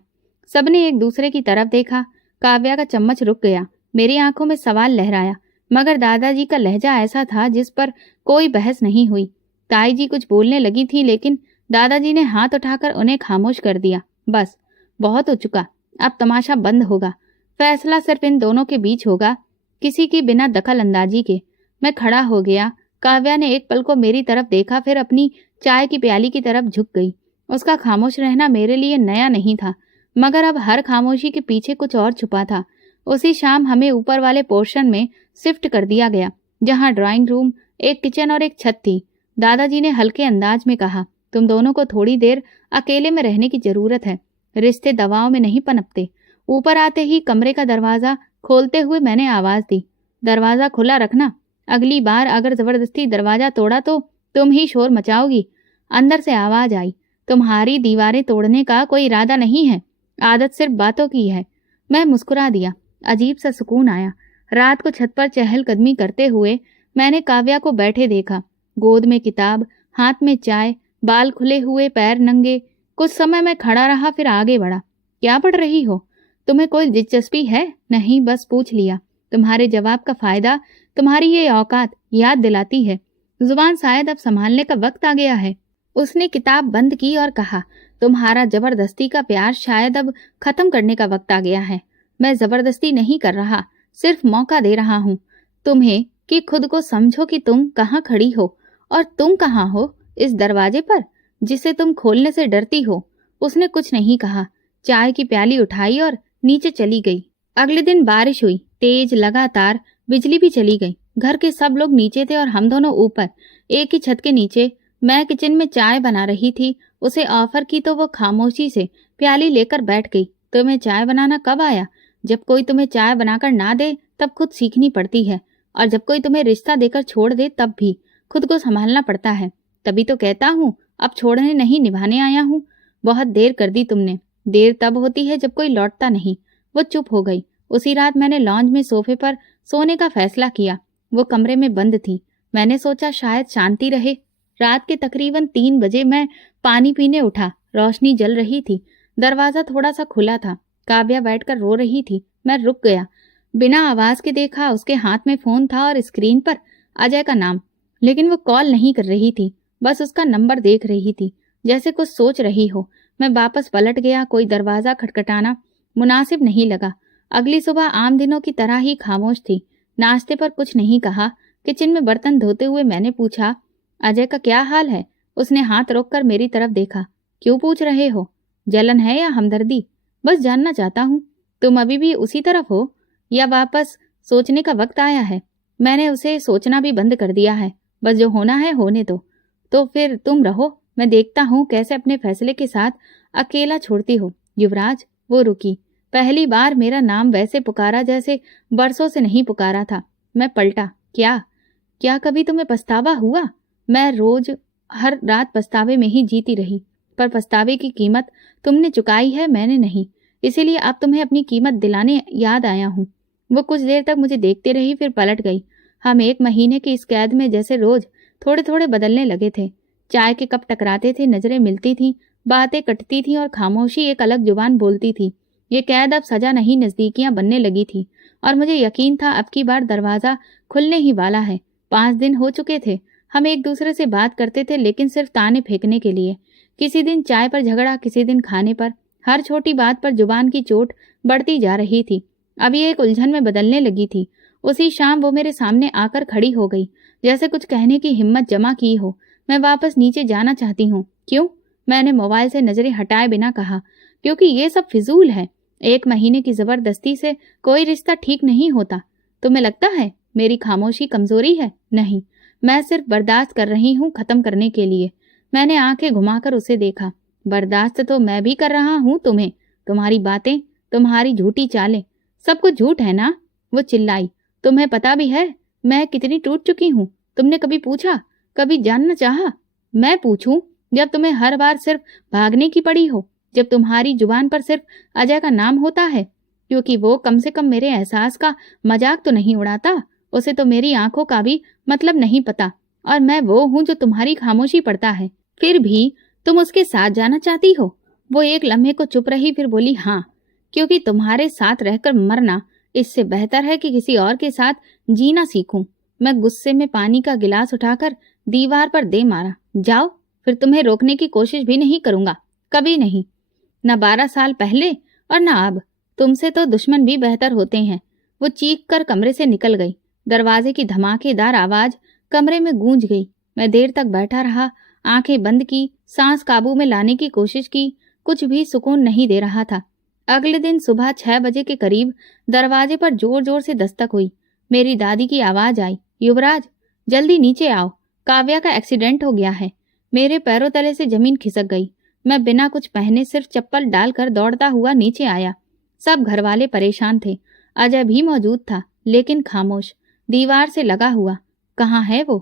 सबने एक दूसरे की तरफ देखा। काव्या का चम्मच रुक गया। मेरी आंखों में सवाल लहराया मगर दादाजी का लहजा ऐसा था जिस पर कोई बहस नहीं हुई। ताई जी कुछ बोलने लगी थी लेकिन दादाजी ने हाथ उठाकर उन्हें खामोश कर दिया। बस, बहुत हो चुका, अब तमाशा बंद होगा। फैसला सिर्फ इन दोनों के बीच होगा, किसी की बिना दखल अंदाजी के। मैं खड़ा हो गया। काव्या ने एक पल को मेरी तरफ देखा, फिर अपनी चाय की प्याली की तरफ झुक गई। उसका खामोश रहना मेरे लिए नया नहीं था मगर अब हर खामोशी के पीछे कुछ और छुपा था। उसी शाम हमें ऊपर वाले पोर्शन में शिफ्ट कर दिया गया, जहां ड्राइंग रूम, एक किचन और एक छत थी। दादाजी ने हल्के अंदाज में कहा, तुम दोनों को थोड़ी देर अकेले में रहने की जरूरत है। रिश्ते दवाओं में नहीं पनपते। ऊपर आते ही कमरे का दरवाजा खोलते हुए मैंने आवाज दी, दरवाजा खुला रखना। अगली बार अगर जबरदस्ती दरवाजा तोड़ा तो तुम ही शोर मचाओगी। अंदर से आवाज आई, तुम्हारी दीवारें तोड़ने का कोई इरादा नहीं है, आदत सिर्फ बातों की है। मैं मुस्कुरा दिया। अजीब सा सुकून आया। रात को छत पर चहलकदमी करते हुए मैंने काव्या को बैठे देखा, गोद में किताब, हाथ में चाय, बाल खुले हुए, पैर नंगे। कुछ समय मैं खड़ा रहा, फिर आगे बढ़ा। क्या पढ़ रही हो? तुम्हें कोई दिलचस्पी है? नहीं, बस पूछ लिया। तुम्हारे जवाब का फायदा तुम्हारी ये औकात याद दिलाती है। जुबान शायद अब संभालने का वक्त आ गया है। उसने किताब बंद की और कहा, तुम्हारा जबरदस्ती का प्यार शायद अब खत्म करने का वक्त आ गया है। मैं जबरदस्ती नहीं कर रहा, सिर्फ मौका दे रहा हूँ तुम्हें कि खुद को समझो कि तुम कहाँ खड़ी हो और तुम कहाँ हो, इस दरवाजे पर जिसे तुम खोलने से डरती हो। उसने कुछ नहीं कहा, चाय की प्याली उठाई और नीचे चली गई। अगले दिन बारिश हुई, तेज, लगातार। बिजली भी चली गई। घर के सब लोग नीचे थे और हम दोनों ऊपर, एक ही छत के नीचे। मैं किचन में चाय बना रही थी। उसे ऑफर की तो वो खामोशी से प्याली लेकर बैठ गई। तुम्हें चाय बनाना कब आया? जब कोई तुम्हें चाय बनाकर ना दे तब खुद सीखनी पड़ती है, और जब कोई तुम्हें रिश्ता देकर छोड़ दे तब भी खुद को संभालना पड़ता है। तभी तो कहता हूँ अब छोड़ने नहीं, निभाने आया हूँ। बहुत देर कर दी तुमने। देर तब होती है जब कोई लौटता नहीं। वो चुप हो गई। उसी रात मैंने लॉन्ज में सोफे पर सोने का फैसला किया। वो कमरे में बंद थी। मैंने सोचा शायद शांति रहे। रात के तकरीबन 3 बजे मैं पानी पीने उठा। रोशनी जल रही थी। दरवाजा थोड़ा सा खुला था। काव्या बैठकर रो रही थी। मैं रुक गया। बिना आवाज के देखा, उसके हाथ में फोन था और स्क्रीन पर अजय का नाम, लेकिन वो कॉल नहीं कर रही थी, बस उसका नंबर देख रही थी, जैसे कुछ सोच रही हो। मैं वापस पलट गया। कोई दरवाजा खटखटाना मुनासिब नहीं लगा। अगली सुबह आम दिनों की तरह ही खामोश थी। नाश्ते पर कुछ नहीं कहा। किचन में बर्तन धोते हुए मैंने पूछा, अजय का क्या हाल है? उसने हाथ रोककर मेरी तरफ देखा। क्यों पूछ रहे हो? जलन है या हमदर्दी? बस जानना चाहता हूँ। तुम अभी भी उसी तरफ हो या वापस सोचने का वक्त आया है? मैंने उसे सोचना भी बंद कर दिया है। बस जो होना है होने दो। तो फिर तुम रहो, मैं देखता हूँ कैसे अपने फैसले के साथ अकेला छोड़ती हो। युवराज। वो रुकी। पहली बार मेरा नाम वैसे पुकारा जैसे बरसों से नहीं पुकारा था। मैं पलटा। क्या कभी तुम्हें पछतावा हुआ? मैं रोज हर रात पछतावे में ही जीती रही, पर पछतावे की कीमत तुमने चुकाई है, मैंने नहीं। इसीलिए अब तुम्हें अपनी कीमत दिलाने याद आया हूँ। वो कुछ देर तक मुझे देखते रही, फिर पलट गई। हम 1 महीने की इस कैद में जैसे रोज थोड़े थोड़े बदलने लगे थे। चाय के कप टकराते थे, नजरें मिलती थीं, बातें कटती थीं और खामोशी एक अलग जुबान बोलती थी। ये कैद अब सजा नहीं, नजदीकियां बनने लगी थी और मुझे यकीन था अब की बार दरवाजा खुलने ही वाला है। 5 दिन हो चुके थे। हम एक दूसरे से बात करते थे, लेकिन सिर्फ ताने फेंकने के लिए। किसी दिन चाय पर झगड़ा, किसी दिन खाने पर। हर छोटी बात पर जुबान की चोट बढ़ती जा रही थी। अभी एक उलझन में बदलने लगी थी। उसी शाम वो मेरे सामने आकर खड़ी हो गई, जैसे कुछ कहने की हिम्मत जमा की हो। मैं वापस नीचे जाना चाहती हूँ। क्यों? मैंने मोबाइल से नजरें हटाए बिना कहा। क्योंकि ये सब फिजूल है। 1 महीने की जबरदस्ती से कोई रिश्ता ठीक नहीं होता। तुम्हें लगता है मेरी खामोशी कमजोरी है? नहीं, मैं सिर्फ बर्दाश्त कर रही हूँ खत्म करने के लिए। मैंने आंखें घुमाकर उसे देखा। बर्दाश्त तो मैं भी कर रहा हूँ तुम्हें। तुम्हारी बातें, तुम्हारी झूठी चालें, सब कुछ झूठ है ना? वो चिल्लाई। तुम्हें पता भी है मैं कितनी टूट चुकी हूँ? तुमने कभी पूछा, कभी जानना चाहा? मैं पूछूं जब तुम्हें हर बार सिर्फ भागने की पड़ी हो, जब तुम्हारी जुबान पर सिर्फ अजय का नाम होता है? क्योंकि वो कम से कम मेरे एहसास का मजाक तो नहीं उड़ाता। उसे तो मेरी आंखों का भी मतलब नहीं पता, और मैं वो हूं जो तुम्हारी खामोशी पड़ता है। फिर भी तुम उसके साथ जाना चाहती हो? वो एक लम्हे को चुप रही, फिर बोली, हाँ, क्योंकि तुम्हारे साथ रहकर मरना इससे बेहतर है कि किसी और के साथ जीना सीखूं। मैं गुस्से में पानी का गिलास उठाकर दीवार पर दे मारा। जाओ, फिर तुम्हें रोकने की कोशिश भी नहीं करूंगा, कभी नहीं। न 12 साल पहले और न अब। तुमसे तो दुश्मन भी बेहतर होते हैं। वो चीख कर कमरे से निकल गई। दरवाजे की धमाकेदार आवाज कमरे में गूंज गई। मैं देर तक बैठा रहा, आंखें बंद की, सांस काबू में लाने की कोशिश की। कुछ भी सुकून नहीं दे रहा था। अगले दिन सुबह 6 बजे के करीब दरवाजे पर जोर जोर से दस्तक हुई। मेरी दादी की आवाज आई, युवराज, जल्दी नीचे आओ, काव्या का एक्सीडेंट हो गया है। मेरे पैरों तले से जमीन खिसक गई। मैं बिना कुछ पहने सिर्फ चप्पल डालकर दौड़ता हुआ नीचे आया। सब घरवाले परेशान थे। अजय भी मौजूद था, लेकिन खामोश, दीवार से लगा हुआ। कहाँ है वो?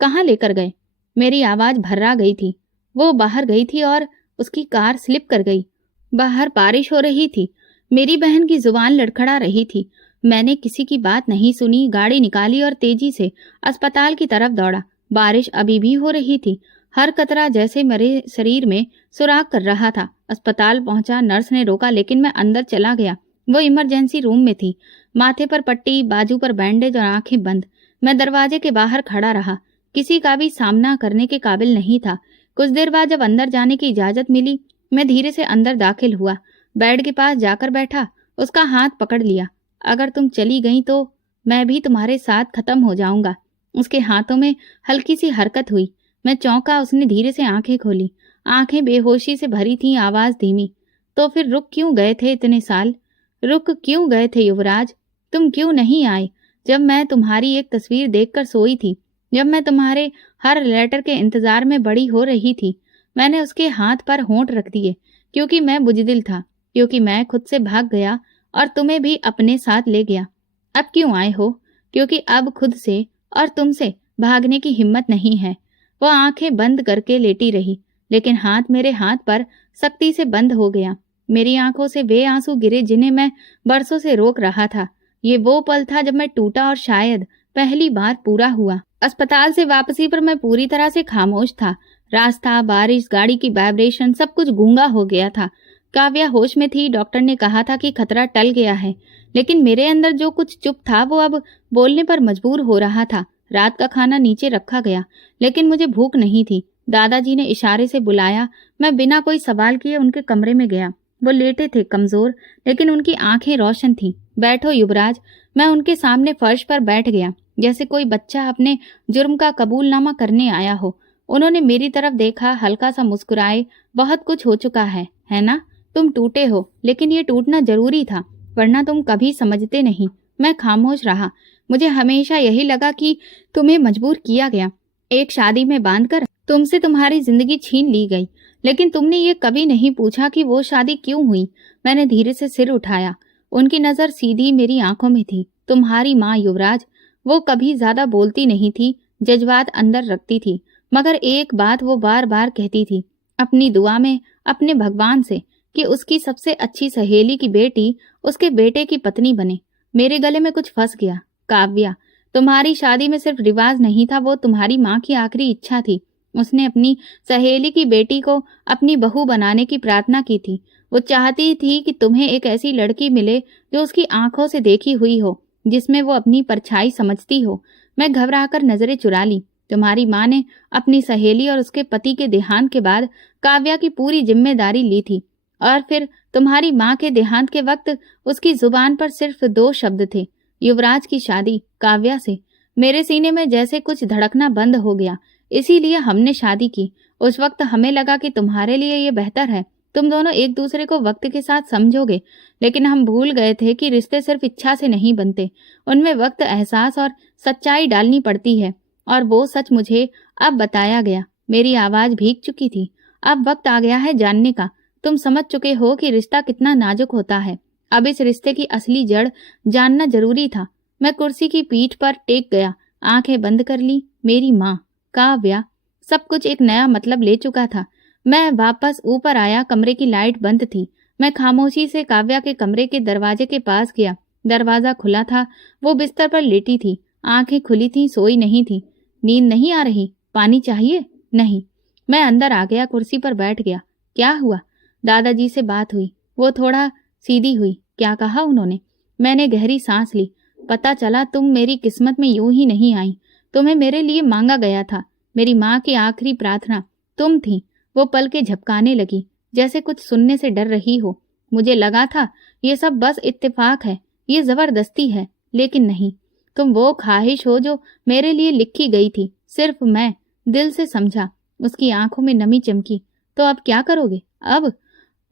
कहाँ लेकर गए? मेरी आवाज भर्रा गई थी। वो बाहर गई थी और उसकी कार स्लिप कर गई। बाहर बारिश हो रही थी। मेरी बहन की जुबान लड़खड़ा रही थी। मैंने किसी की बात नहीं सुनी, गाड़ी निकाली और तेजी से अस्पताल की तरफ दौड़ा। बारिश अभी भी हो रही थी। हर कतरा जैसे मेरे शरीर में सुराख कर रहा था। अस्पताल पहुंचा, नर्स ने रोका, लेकिन मैं अंदर चला गया। वो इमरजेंसी रूम में थी। माथे पर पट्टी, बाजू पर बैंडेज और आंखें बंद। मैं दरवाजे के बाहर खड़ा रहा। किसी का भी सामना करने के काबिल नहीं था। कुछ देर बाद जब अंदर जाने की इजाजत मिली, मैं धीरे से अंदर दाखिल हुआ। बेड के पास जाकर बैठा, उसका हाथ पकड़ लिया। अगर तुम चली गई तो मैं भी तुम्हारे साथ खत्म हो जाऊंगा। उसके हाथों में हल्की सी हरकत हुई। मैं चौंका। उसने धीरे से आंखें खोली। आंखें बेहोशी से भरी थीं, आवाज धीमी। तो फिर रुक क्यों गए थे इतने साल? रुक क्यों गए थे युवराज? तुम क्यों नहीं आए जब मैं तुम्हारी एक तस्वीर देखकर सोई थी, जब मैं तुम्हारे हर लेटर के इंतजार में बड़ी हो रही थी? मैंने उसके हाथ पर होंठ रख दिए, क्योंकि मैं बुजदिल था, क्योंकि मैं खुद से भाग गया और तुम्हें भी अपने साथ ले गया। अब क्यों आए हो? क्योंकि अब खुद से और तुमसे भागने की हिम्मत नहीं है। वो आंखें बंद करके लेटी रही, लेकिन हाथ मेरे हाथ पर सख्ती से बंद हो गया। मेरी आंखों से वे आंसू गिरे जिन्हें मैं बरसों से रोक रहा था। ये वो पल था जब मैं टूटा और शायद पहली बार पूरा हुआ। अस्पताल से वापसी पर मैं पूरी तरह से खामोश था। रास्ता, बारिश, गाड़ी की वाइब्रेशन, सब कुछ गूंगा हो गया था। काव्या होश में थी। डॉक्टर ने कहा था कि खतरा टल गया है, लेकिन मेरे अंदर जो कुछ चुप था वो अब बोलने पर मजबूर हो रहा था। रात का खाना नीचे रखा गया, लेकिन मुझे भूख नहीं थी। दादाजी ने इशारे से बुलाया। मैं बिना कोई सवाल किए उनके कमरे में गया। वो लेटे थे, कमजोर, लेकिन उनकी आंखें रोशन थीं। बैठो युवराज। मैं उनके सामने फर्श पर बैठ गया, जैसे कोई बच्चा अपने जुर्म का कबूलनामा करने आया हो। उन्होंने मेरी तरफ देखा, हल्का सा मुस्कुराए। बहुत कुछ हो चुका है ना? तुम टूटे हो, लेकिन ये टूटना जरूरी था, वरना तुम कभी समझते नहीं। मैं खामोश रहा। मुझे हमेशा यही लगा कि तुम्हें मजबूर किया गया, एक शादी में बांधकर तुमसे तुम्हारी जिंदगी छीन ली गई। लेकिन तुमने ये कभी नहीं पूछा कि वो शादी क्यों हुई। मैंने धीरे से सिर उठाया। उनकी नजर सीधी मेरी आंखों में थी। तुम्हारी माँ युवराज, वो कभी ज्यादा बोलती नहीं थी, जज्बात अंदर रखती थी, मगर एक बात वो बार बार कहती थी अपनी दुआ में अपने भगवान से, कि उसकी सबसे अच्छी सहेली की बेटी उसके बेटे की पत्नी बने। मेरे गले में कुछ फंस गया। काव्या, तुम्हारी शादी में सिर्फ रिवाज नहीं था, वो तुम्हारी माँ की आखिरी इच्छा थी। उसने अपनी सहेली की बेटी को अपनी बहू बनाने की प्रार्थना की थी। वो चाहती थी कि तुम्हें एक ऐसी लड़की मिले जो उसकी आंखों से देखी हुई हो, जिसमें वो अपनी परछाई समझती हो। मैं घबराकर नजरें चुरा ली। तुम्हारी माँ ने अपनी सहेली और उसके पति के देहांत के बाद काव्या की पूरी जिम्मेदारी ली थी, और फिर तुम्हारी माँ के देहांत के वक्त उसकी जुबान पर सिर्फ 2 शब्द थे, युवराज की शादी काव्या से। मेरे सीने में जैसे कुछ धड़कना बंद हो गया, इसीलिए हमने शादी की। उस वक्त हमें लगा कि तुम्हारे लिए ये बेहतर है, तुम दोनों एक दूसरे को वक्त के साथ समझोगे, लेकिन हम भूल गए थे कि रिश्ते सिर्फ इच्छा से नहीं बनते, उनमें वक्त, एहसास और सच्चाई डालनी पड़ती है। और वो सच मुझे अब बताया गया। मेरी आवाज भीग चुकी थी। अब वक्त आ गया है जानने का। तुम समझ चुके हो कि रिश्ता कितना नाजुक होता है। अब इस रिश्ते की असली जड़ जानना जरूरी था। मैं कुर्सी की पीठ पर टेक गया, आंखें बंद कर ली। मेरी माँ, काव्या, सब कुछ एक नया मतलब ले चुका था। मैं वापस ऊपर आया। कमरे की लाइट बंद थी। मैं खामोशी से काव्या के कमरे के दरवाजे के पास गया। दरवाजा खुला था। वो बिस्तर पर लेटी थी, आंखें खुली थी, सोई नहीं थी। नींद नहीं आ रही? पानी चाहिए? नहीं। मैं अंदर आ गया, कुर्सी पर बैठ गया। क्या हुआ? दादाजी से बात हुई। वो थोड़ा सीधी हुई। क्या कहा उन्होंने? मैंने गहरी सांस ली। पता चला तुम मेरी किस्मत में यूं ही नहीं आई। तुम्हें मेरे लिए मांगा गया था। मेरी माँ की आखिरी प्रार्थना तुम थी। वो पल के झपकाने लगी, जैसे कुछ सुनने से डर रही हो। मुझे लगा था ये सब बस इत्तेफाक है, ये जबरदस्ती है, लेकिन नहीं। तुम वो ख्वाहिश हो जो मेरे लिए लिखी गई थी। सिर्फ मैं दिल से समझा। उसकी आंखों में नमी चमकी। तो अब क्या करोगे? अब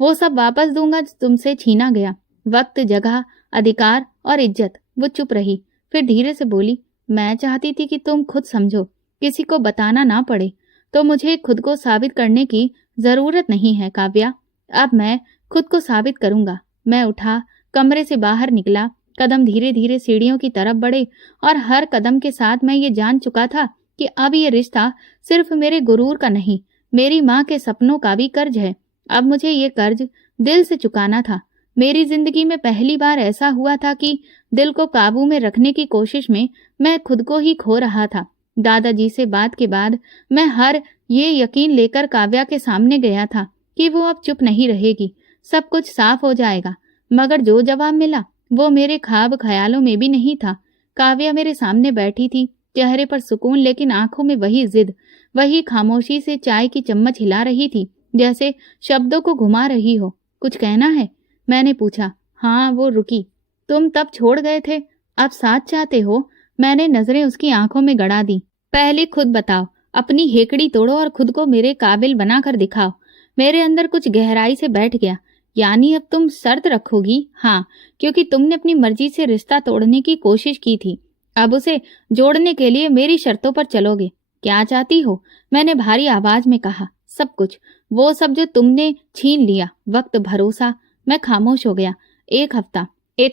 वो सब वापस दूंगा जो तुमसे छीना गया। वक्त, जगह, अधिकार और इज्जत। वो चुप रही, फिर धीरे से बोली, मैं चाहती थी कि तुम खुद समझो, किसी को बताना ना पड़े। तो मुझे खुद को साबित करने की जरूरत नहीं है काव्या। अब मैं खुद को साबित करूंगा। मैं उठा, कमरे से बाहर निकला। कदम धीरे धीरे सीढ़ियों की तरफ बढ़े, और हर कदम के साथ मैं ये जान चुका था कि अब ये रिश्ता सिर्फ मेरे गुरूर का नहीं, मेरी माँ के सपनों का भी कर्ज है। अब मुझे ये कर्ज दिल से चुकाना था। मेरी जिंदगी में पहली बार ऐसा हुआ था कि दिल को काबू में रखने की कोशिश में मैं खुद को ही खो रहा था। दादाजी से बात के बाद मैं हर ये यकीन लेकर काव्या के सामने गया था कि वो अब चुप नहीं रहेगी, सब कुछ साफ हो जाएगा। मगर जो जवाब मिला वो मेरे ख्वाब ख्यालों में भी नहीं था। काव्या मेरे सामने बैठी थी, चेहरे पर सुकून, लेकिन आंखों में वही जिद, वही खामोशी से चाय की चम्मच हिला रही थी, जैसे शब्दों को घुमा रही हो। कुछ कहना है? मैंने पूछा। हाँ। वो रुकी। तुम तब छोड़ गए थे, अब साथ चाहते हो? मैंने नजरें उसकी आंखों में गड़ा दी। पहले खुद बताओ, अपनी हेकड़ी तोड़ो और खुद को मेरे काबिल बनाकर दिखाओ। मेरे अंदर कुछ गहराई से बैठ गया। यानी अब तुम शर्त रखोगी? हाँ, क्योंकि तुमने अपनी मर्जी से रिश्ता तोड़ने की कोशिश की थी। अब उसे जोड़ने के लिए मेरी शर्तों पर चलोगे? क्या चाहती हो? मैंने भारी आवाज में कहा। सब कुछ, वो सब जो तुमने छीन लिया। वक्त, भरोसा। मैं खामोश हो गया। एक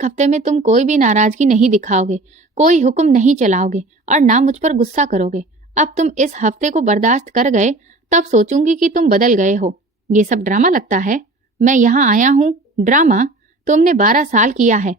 हफ्ते में तुम कोई भी नाराजगी नहीं दिखाओगे, कोई हुक्म नहीं चलाओगे, और ना मुझ पर गुस्सा करोगे। अब तुम इस हफ्ते को बर्दाश्त कर गए, तब सोचूंगी कि तुम बदल गए हो। ये सब ड्रामा लगता है? मैं यहाँ आया हूँ ड्रामा? तुमने 12 साल किया है।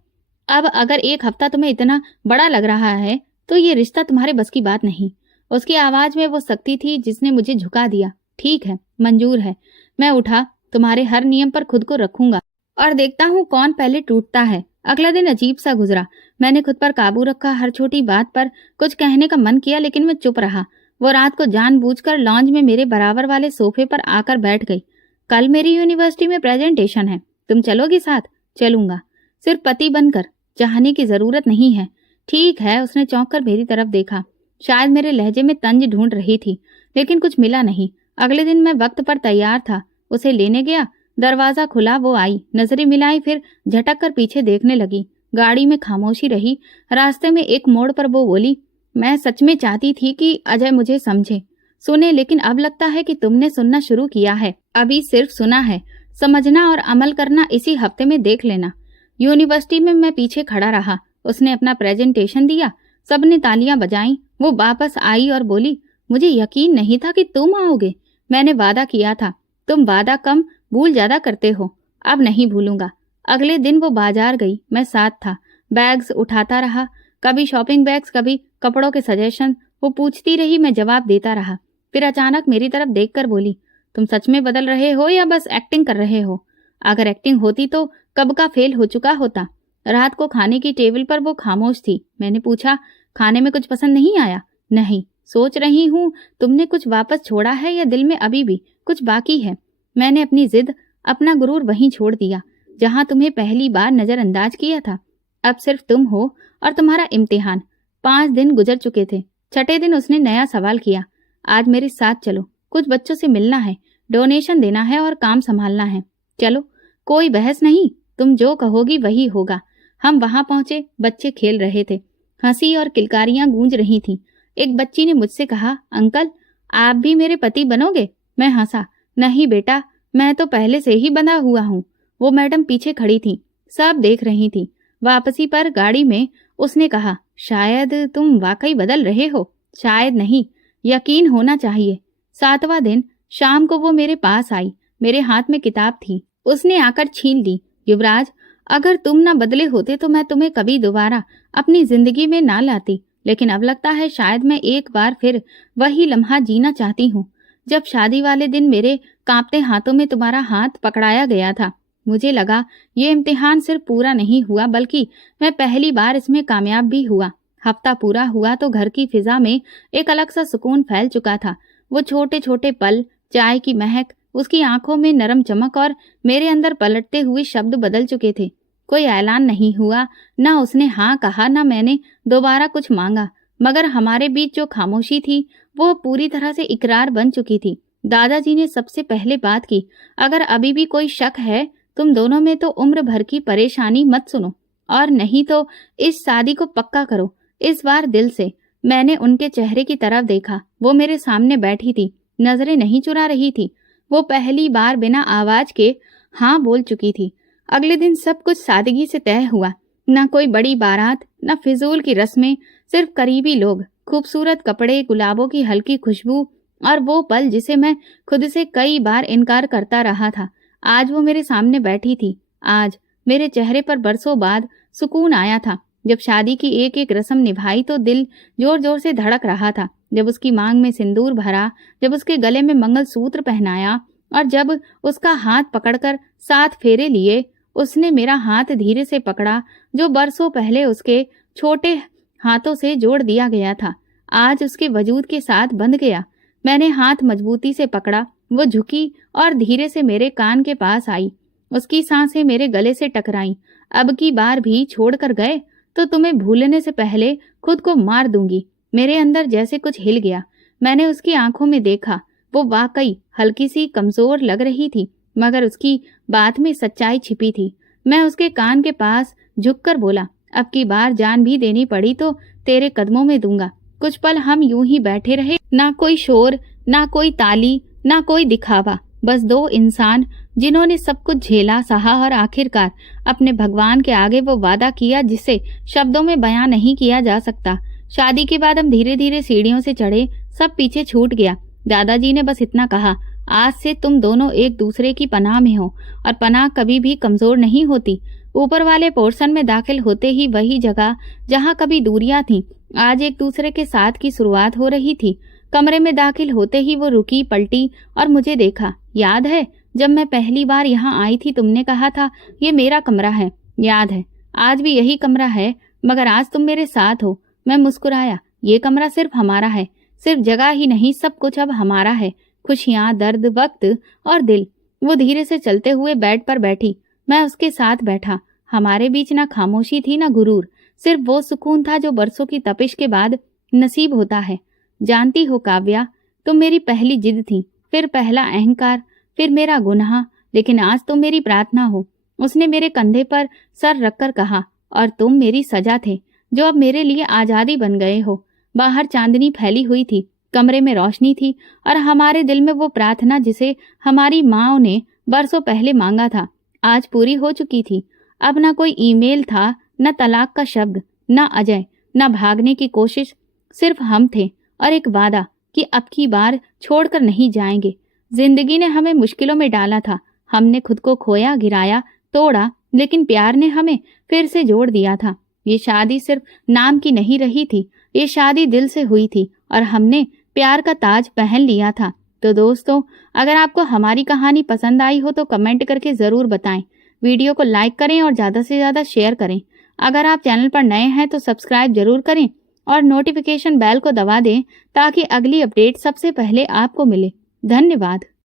अब अगर एक हफ्ता तुम्हें इतना बड़ा लग रहा है तो ये रिश्ता तुम्हारे बस की बात नहीं। उसकी आवाज में वो शक्ति थी जिसने मुझे झुका दिया। ठीक है, मंजूर है। मैं उठा। तुम्हारे हर नियम पर खुद को रखूंगा और देखता हूँ कौन पहले टूटता है। अगला दिन अजीब सा गुजरा। मैंने खुद पर काबू रखा। हर छोटी बात पर कुछ कहने का मन किया, लेकिन मैं चुप रहा। वो रात को जानबूझकर लॉन्ज में मेरे बराबर वाले सोफे पर आकर बैठ गई। कल मेरी यूनिवर्सिटी में प्रेजेंटेशन है, तुम चलोगी साथ? चलूंगा, सिर्फ पति बनकर, चाहने की जरूरत नहीं है। ठीक है। उसने चौंक कर मेरी तरफ देखा। शायद मेरे लहजे में तंज ढूंढ रही थी, लेकिन कुछ मिला नहीं। अगले दिन मैं वक्त पर तैयार था, उसे लेने गया। दरवाजा खुला, वो आई, नजरें मिलाई, फिर झटक कर पीछे देखने लगी। गाड़ी में खामोशी रही। रास्ते में एक मोड़ पर वो बोली, मैं सच में चाहती थी कि अजय मुझे समझे, सुने, लेकिन अब लगता है कि तुमने सुनना शुरू किया है। अभी सिर्फ सुना है, समझना और अमल करना इसी हफ्ते में देख लेना। यूनिवर्सिटी में मैं पीछे खड़ा रहा। उसने अपना प्रेजेंटेशन दिया, सबने तालियां बजाईं। वो वापस आई और बोली, मुझे यकीन नहीं था कि तुम आओगे। मैंने वादा किया था। तुम वादा कम, भूल ज्यादा करते हो। अब नहीं भूलूंगा। अगले दिन वो बाजार गई, मैं साथ था। बैग्स उठाता रहा, कभी शॉपिंग बैग्स, कभी कपड़ों के सजेशन। वो पूछती रही, मैं जवाब देता रहा। फिर अचानक मेरी तरफ देखकर बोली, तुम सच में बदल रहे हो या बस एक्टिंग कर रहे हो? अगर एक्टिंग होती तो कब का फेल हो चुका होता। रात को खाने की टेबल पर वो खामोश थी। मैंने पूछा, खाने में कुछ पसंद नहीं आया? नहीं, सोच रही हूँ तुमने कुछ वापस छोड़ा है या दिल में अभी भी कुछ बाकी है। मैंने अपनी जिद, अपना गुरूर वहीं छोड़ दिया जहां तुम्हें पहली बार नजरअंदाज किया था। अब सिर्फ तुम हो और तुम्हारा इम्तिहान। 5 दिन गुजर चुके थे। छठे दिन उसने नया सवाल किया। आज मेरे साथ चलो, कुछ बच्चों से मिलना है, डोनेशन देना है और काम संभालना है। चलो, कोई बहस नहीं, तुम जो कहोगी वही होगा। हम वहां पहुंचे। बच्चे खेल रहे थे, हंसी और किलकारियां गूंज रही थीं। एक बच्ची ने मुझसे कहा, अंकल आप भी मेरे पति बनोगे? मैं हंसा, नहीं बेटा, मैं तो पहले से ही बंधा हुआ हूँ। वो मैडम पीछे खड़ी थी, सब देख रही थी। वापसी पर गाड़ी में उसने कहा, शायद तुम वाकई बदल रहे हो। शायद नहीं, यकीन होना चाहिए। 7वां दिन शाम को वो मेरे पास आई। मेरे हाथ में किताब थी। उसने आकर छीन ली। युवराज, अगर तुम ना बदले होते तो मैं तुम्हें कभी दोबारा अपनी जिंदगी में ना लाती, लेकिन अब लगता है शायद मैं एक बार फिर वही लम्हा जीना चाहती हूँ जब शादी वाले दिन मेरे कांपते हाथों में तुम्हारा हाथ पकड़ाया गया था। मुझे लगा ये इम्तिहान सिर्फ पूरा नहीं हुआ बल्कि मैं पहली बार इसमें कामयाब भी हुआ। हफ्ता पूरा हुआ तो घर की फिजा में एक अलग सा सुकून फैल चुका था। वो छोटे छोटे पल, चाय की महक, उसकी आंखों में नरम चमक और मेरे अंदर पलटते हुए शब्द बदल चुके थे। कोई ऐलान नहीं हुआ, ना उसने हाँ कहा, ना मैंने दोबारा कुछ मांगा, मगर हमारे बीच जो खामोशी थी वो पूरी तरह से इकरार बन चुकी थी। दादाजी ने सबसे पहले बात की, अगर अभी भी कोई शक है तुम दोनों में तो उम्र भर की परेशानी मत सुनो, और नहीं तो इस शादी को पक्का करो। इस बार दिल से। मैंने उनके चेहरे की तरफ देखा। वो मेरे सामने बैठी थी, नजरें नहीं चुरा रही थी। वो पहली बार बिना आवाज के हाँ बोल चुकी थी। अगले दिन सब कुछ सादगी से तय हुआ। न कोई बड़ी बारात, न फिजूल की रस्में, सिर्फ करीबी लोग, खूबसूरत कपड़े, गुलाबों की हल्की खुशबू और वो पल जिसे मैं खुद से कई बार इनकार करता रहा था। आज वो मेरे सामने बैठी थी। आज मेरे चेहरे पर बरसों बाद सुकून आया था। जब शादी की एक एक रस्म निभाई तो दिल जोर जोर से धड़क रहा था। जब उसकी मांग में सिंदूर भरा, जब उसके गले में मंगलसूत्र पहनाया और जब उसका हाथ पकड़कर 7 फेरे लिए। उसने मेरा हाथ धीरे से पकड़ा जो बरसों पहले उसके छोटे हाथों से जोड़ दिया गया था, आज उसके वजूद के साथ बंध गया। मैंने हाथ मजबूती से पकड़ा। वो झुकी और धीरे से मेरे कान के पास आई। उसकी सांसें मेरे गले से टकराईं। अब की बार भी छोड़कर गए तो तुम्हें भूलने से पहले खुद को मार दूंगी। मेरे अंदर जैसे कुछ हिल गया। मैंने उसकी आंखों में देखा। वो वाकई हल्की सी कमजोर लग रही थी, मगर उसकी बात में सच्चाई छिपी थी। मैं उसके कान के पास झुककर बोला, अब की बार जान भी देनी पड़ी तो तेरे कदमों में दूंगा। कुछ पल हम यूं ही बैठे रहे, ना कोई शोर, ना कोई ताली, ना कोई दिखावा, बस 2 इंसान जिन्होंने सब कुछ झेला, सहा और आखिरकार अपने भगवान के आगे वो वादा किया जिसे शब्दों में बयां नहीं किया जा सकता। शादी के बाद हम धीरे धीरे सीढ़ियों से चढ़े। सब पीछे छूट गया। दादाजी ने बस इतना कहा, आज से तुम दोनों एक दूसरे की पनाह में हो और पनाह कभी भी कमजोर नहीं होती। ऊपर वाले पोर्शन में दाखिल होते ही वही जगह जहां कभी दूरियां थीं, आज एक दूसरे के साथ की शुरुआत हो रही थी। कमरे में दाखिल होते ही वो रुकी, पलटी और मुझे देखा। याद है जब मैं पहली बार यहाँ आई थी तुमने कहा था ये मेरा कमरा है? याद है, आज भी यही कमरा है, मगर आज तुम मेरे साथ हो। मैं मुस्कुराया। ये कमरा सिर्फ हमारा है, सिर्फ जगह ही नहीं, सब कुछ अब हमारा है। खुशियां, दर्द, वक्त और दिल। वो धीरे से चलते हुए बेड पर बैठी। मैं उसके साथ बैठा। हमारे बीच ना खामोशी थी ना गुरूर, सिर्फ वो सुकून था जो बरसों की तपिश के बाद नसीब होता है। जानती हो काव्या, तुम मेरी पहली जिद थी, फिर पहला अहंकार, फिर मेरा गुनाह, लेकिन आज तुम मेरी प्रार्थना हो। उसने मेरे कंधे पर सर रखकर कहा, और तुम मेरी सजा थे जो अब मेरे लिए आजादी बन गए हो। बाहर चांदनी फैली हुई थी, कमरे में रोशनी थी और हमारे दिल में वो प्रार्थना जिसे हमारी माँ ने बरसों पहले मांगा था, आज पूरी हो चुकी थी। अब ना कोई ईमेल था, न तलाक का शब्द, न अजय, न भागने की कोशिश, सिर्फ हम थे और एक वादा कि अब की बार छोड़कर नहीं जाएंगे। जिंदगी ने हमें मुश्किलों में डाला था, हमने खुद को खोया, गिराया, तोड़ा, लेकिन प्यार ने हमें फिर से जोड़ दिया था। ये शादी सिर्फ नाम की नहीं रही थी, ये शादी दिल से हुई थी और हमने प्यार का ताज पहन लिया था। तो दोस्तों, अगर आपको हमारी कहानी पसंद आई हो तो कमेंट करके ज़रूर बताएं। वीडियो को लाइक करें और ज़्यादा से ज़्यादा शेयर करें। अगर आप चैनल पर नए हैं तो सब्सक्राइब जरूर करें और नोटिफिकेशन बेल को दबा दें ताकि अगली अपडेट सबसे पहले आपको मिले। धन्यवाद।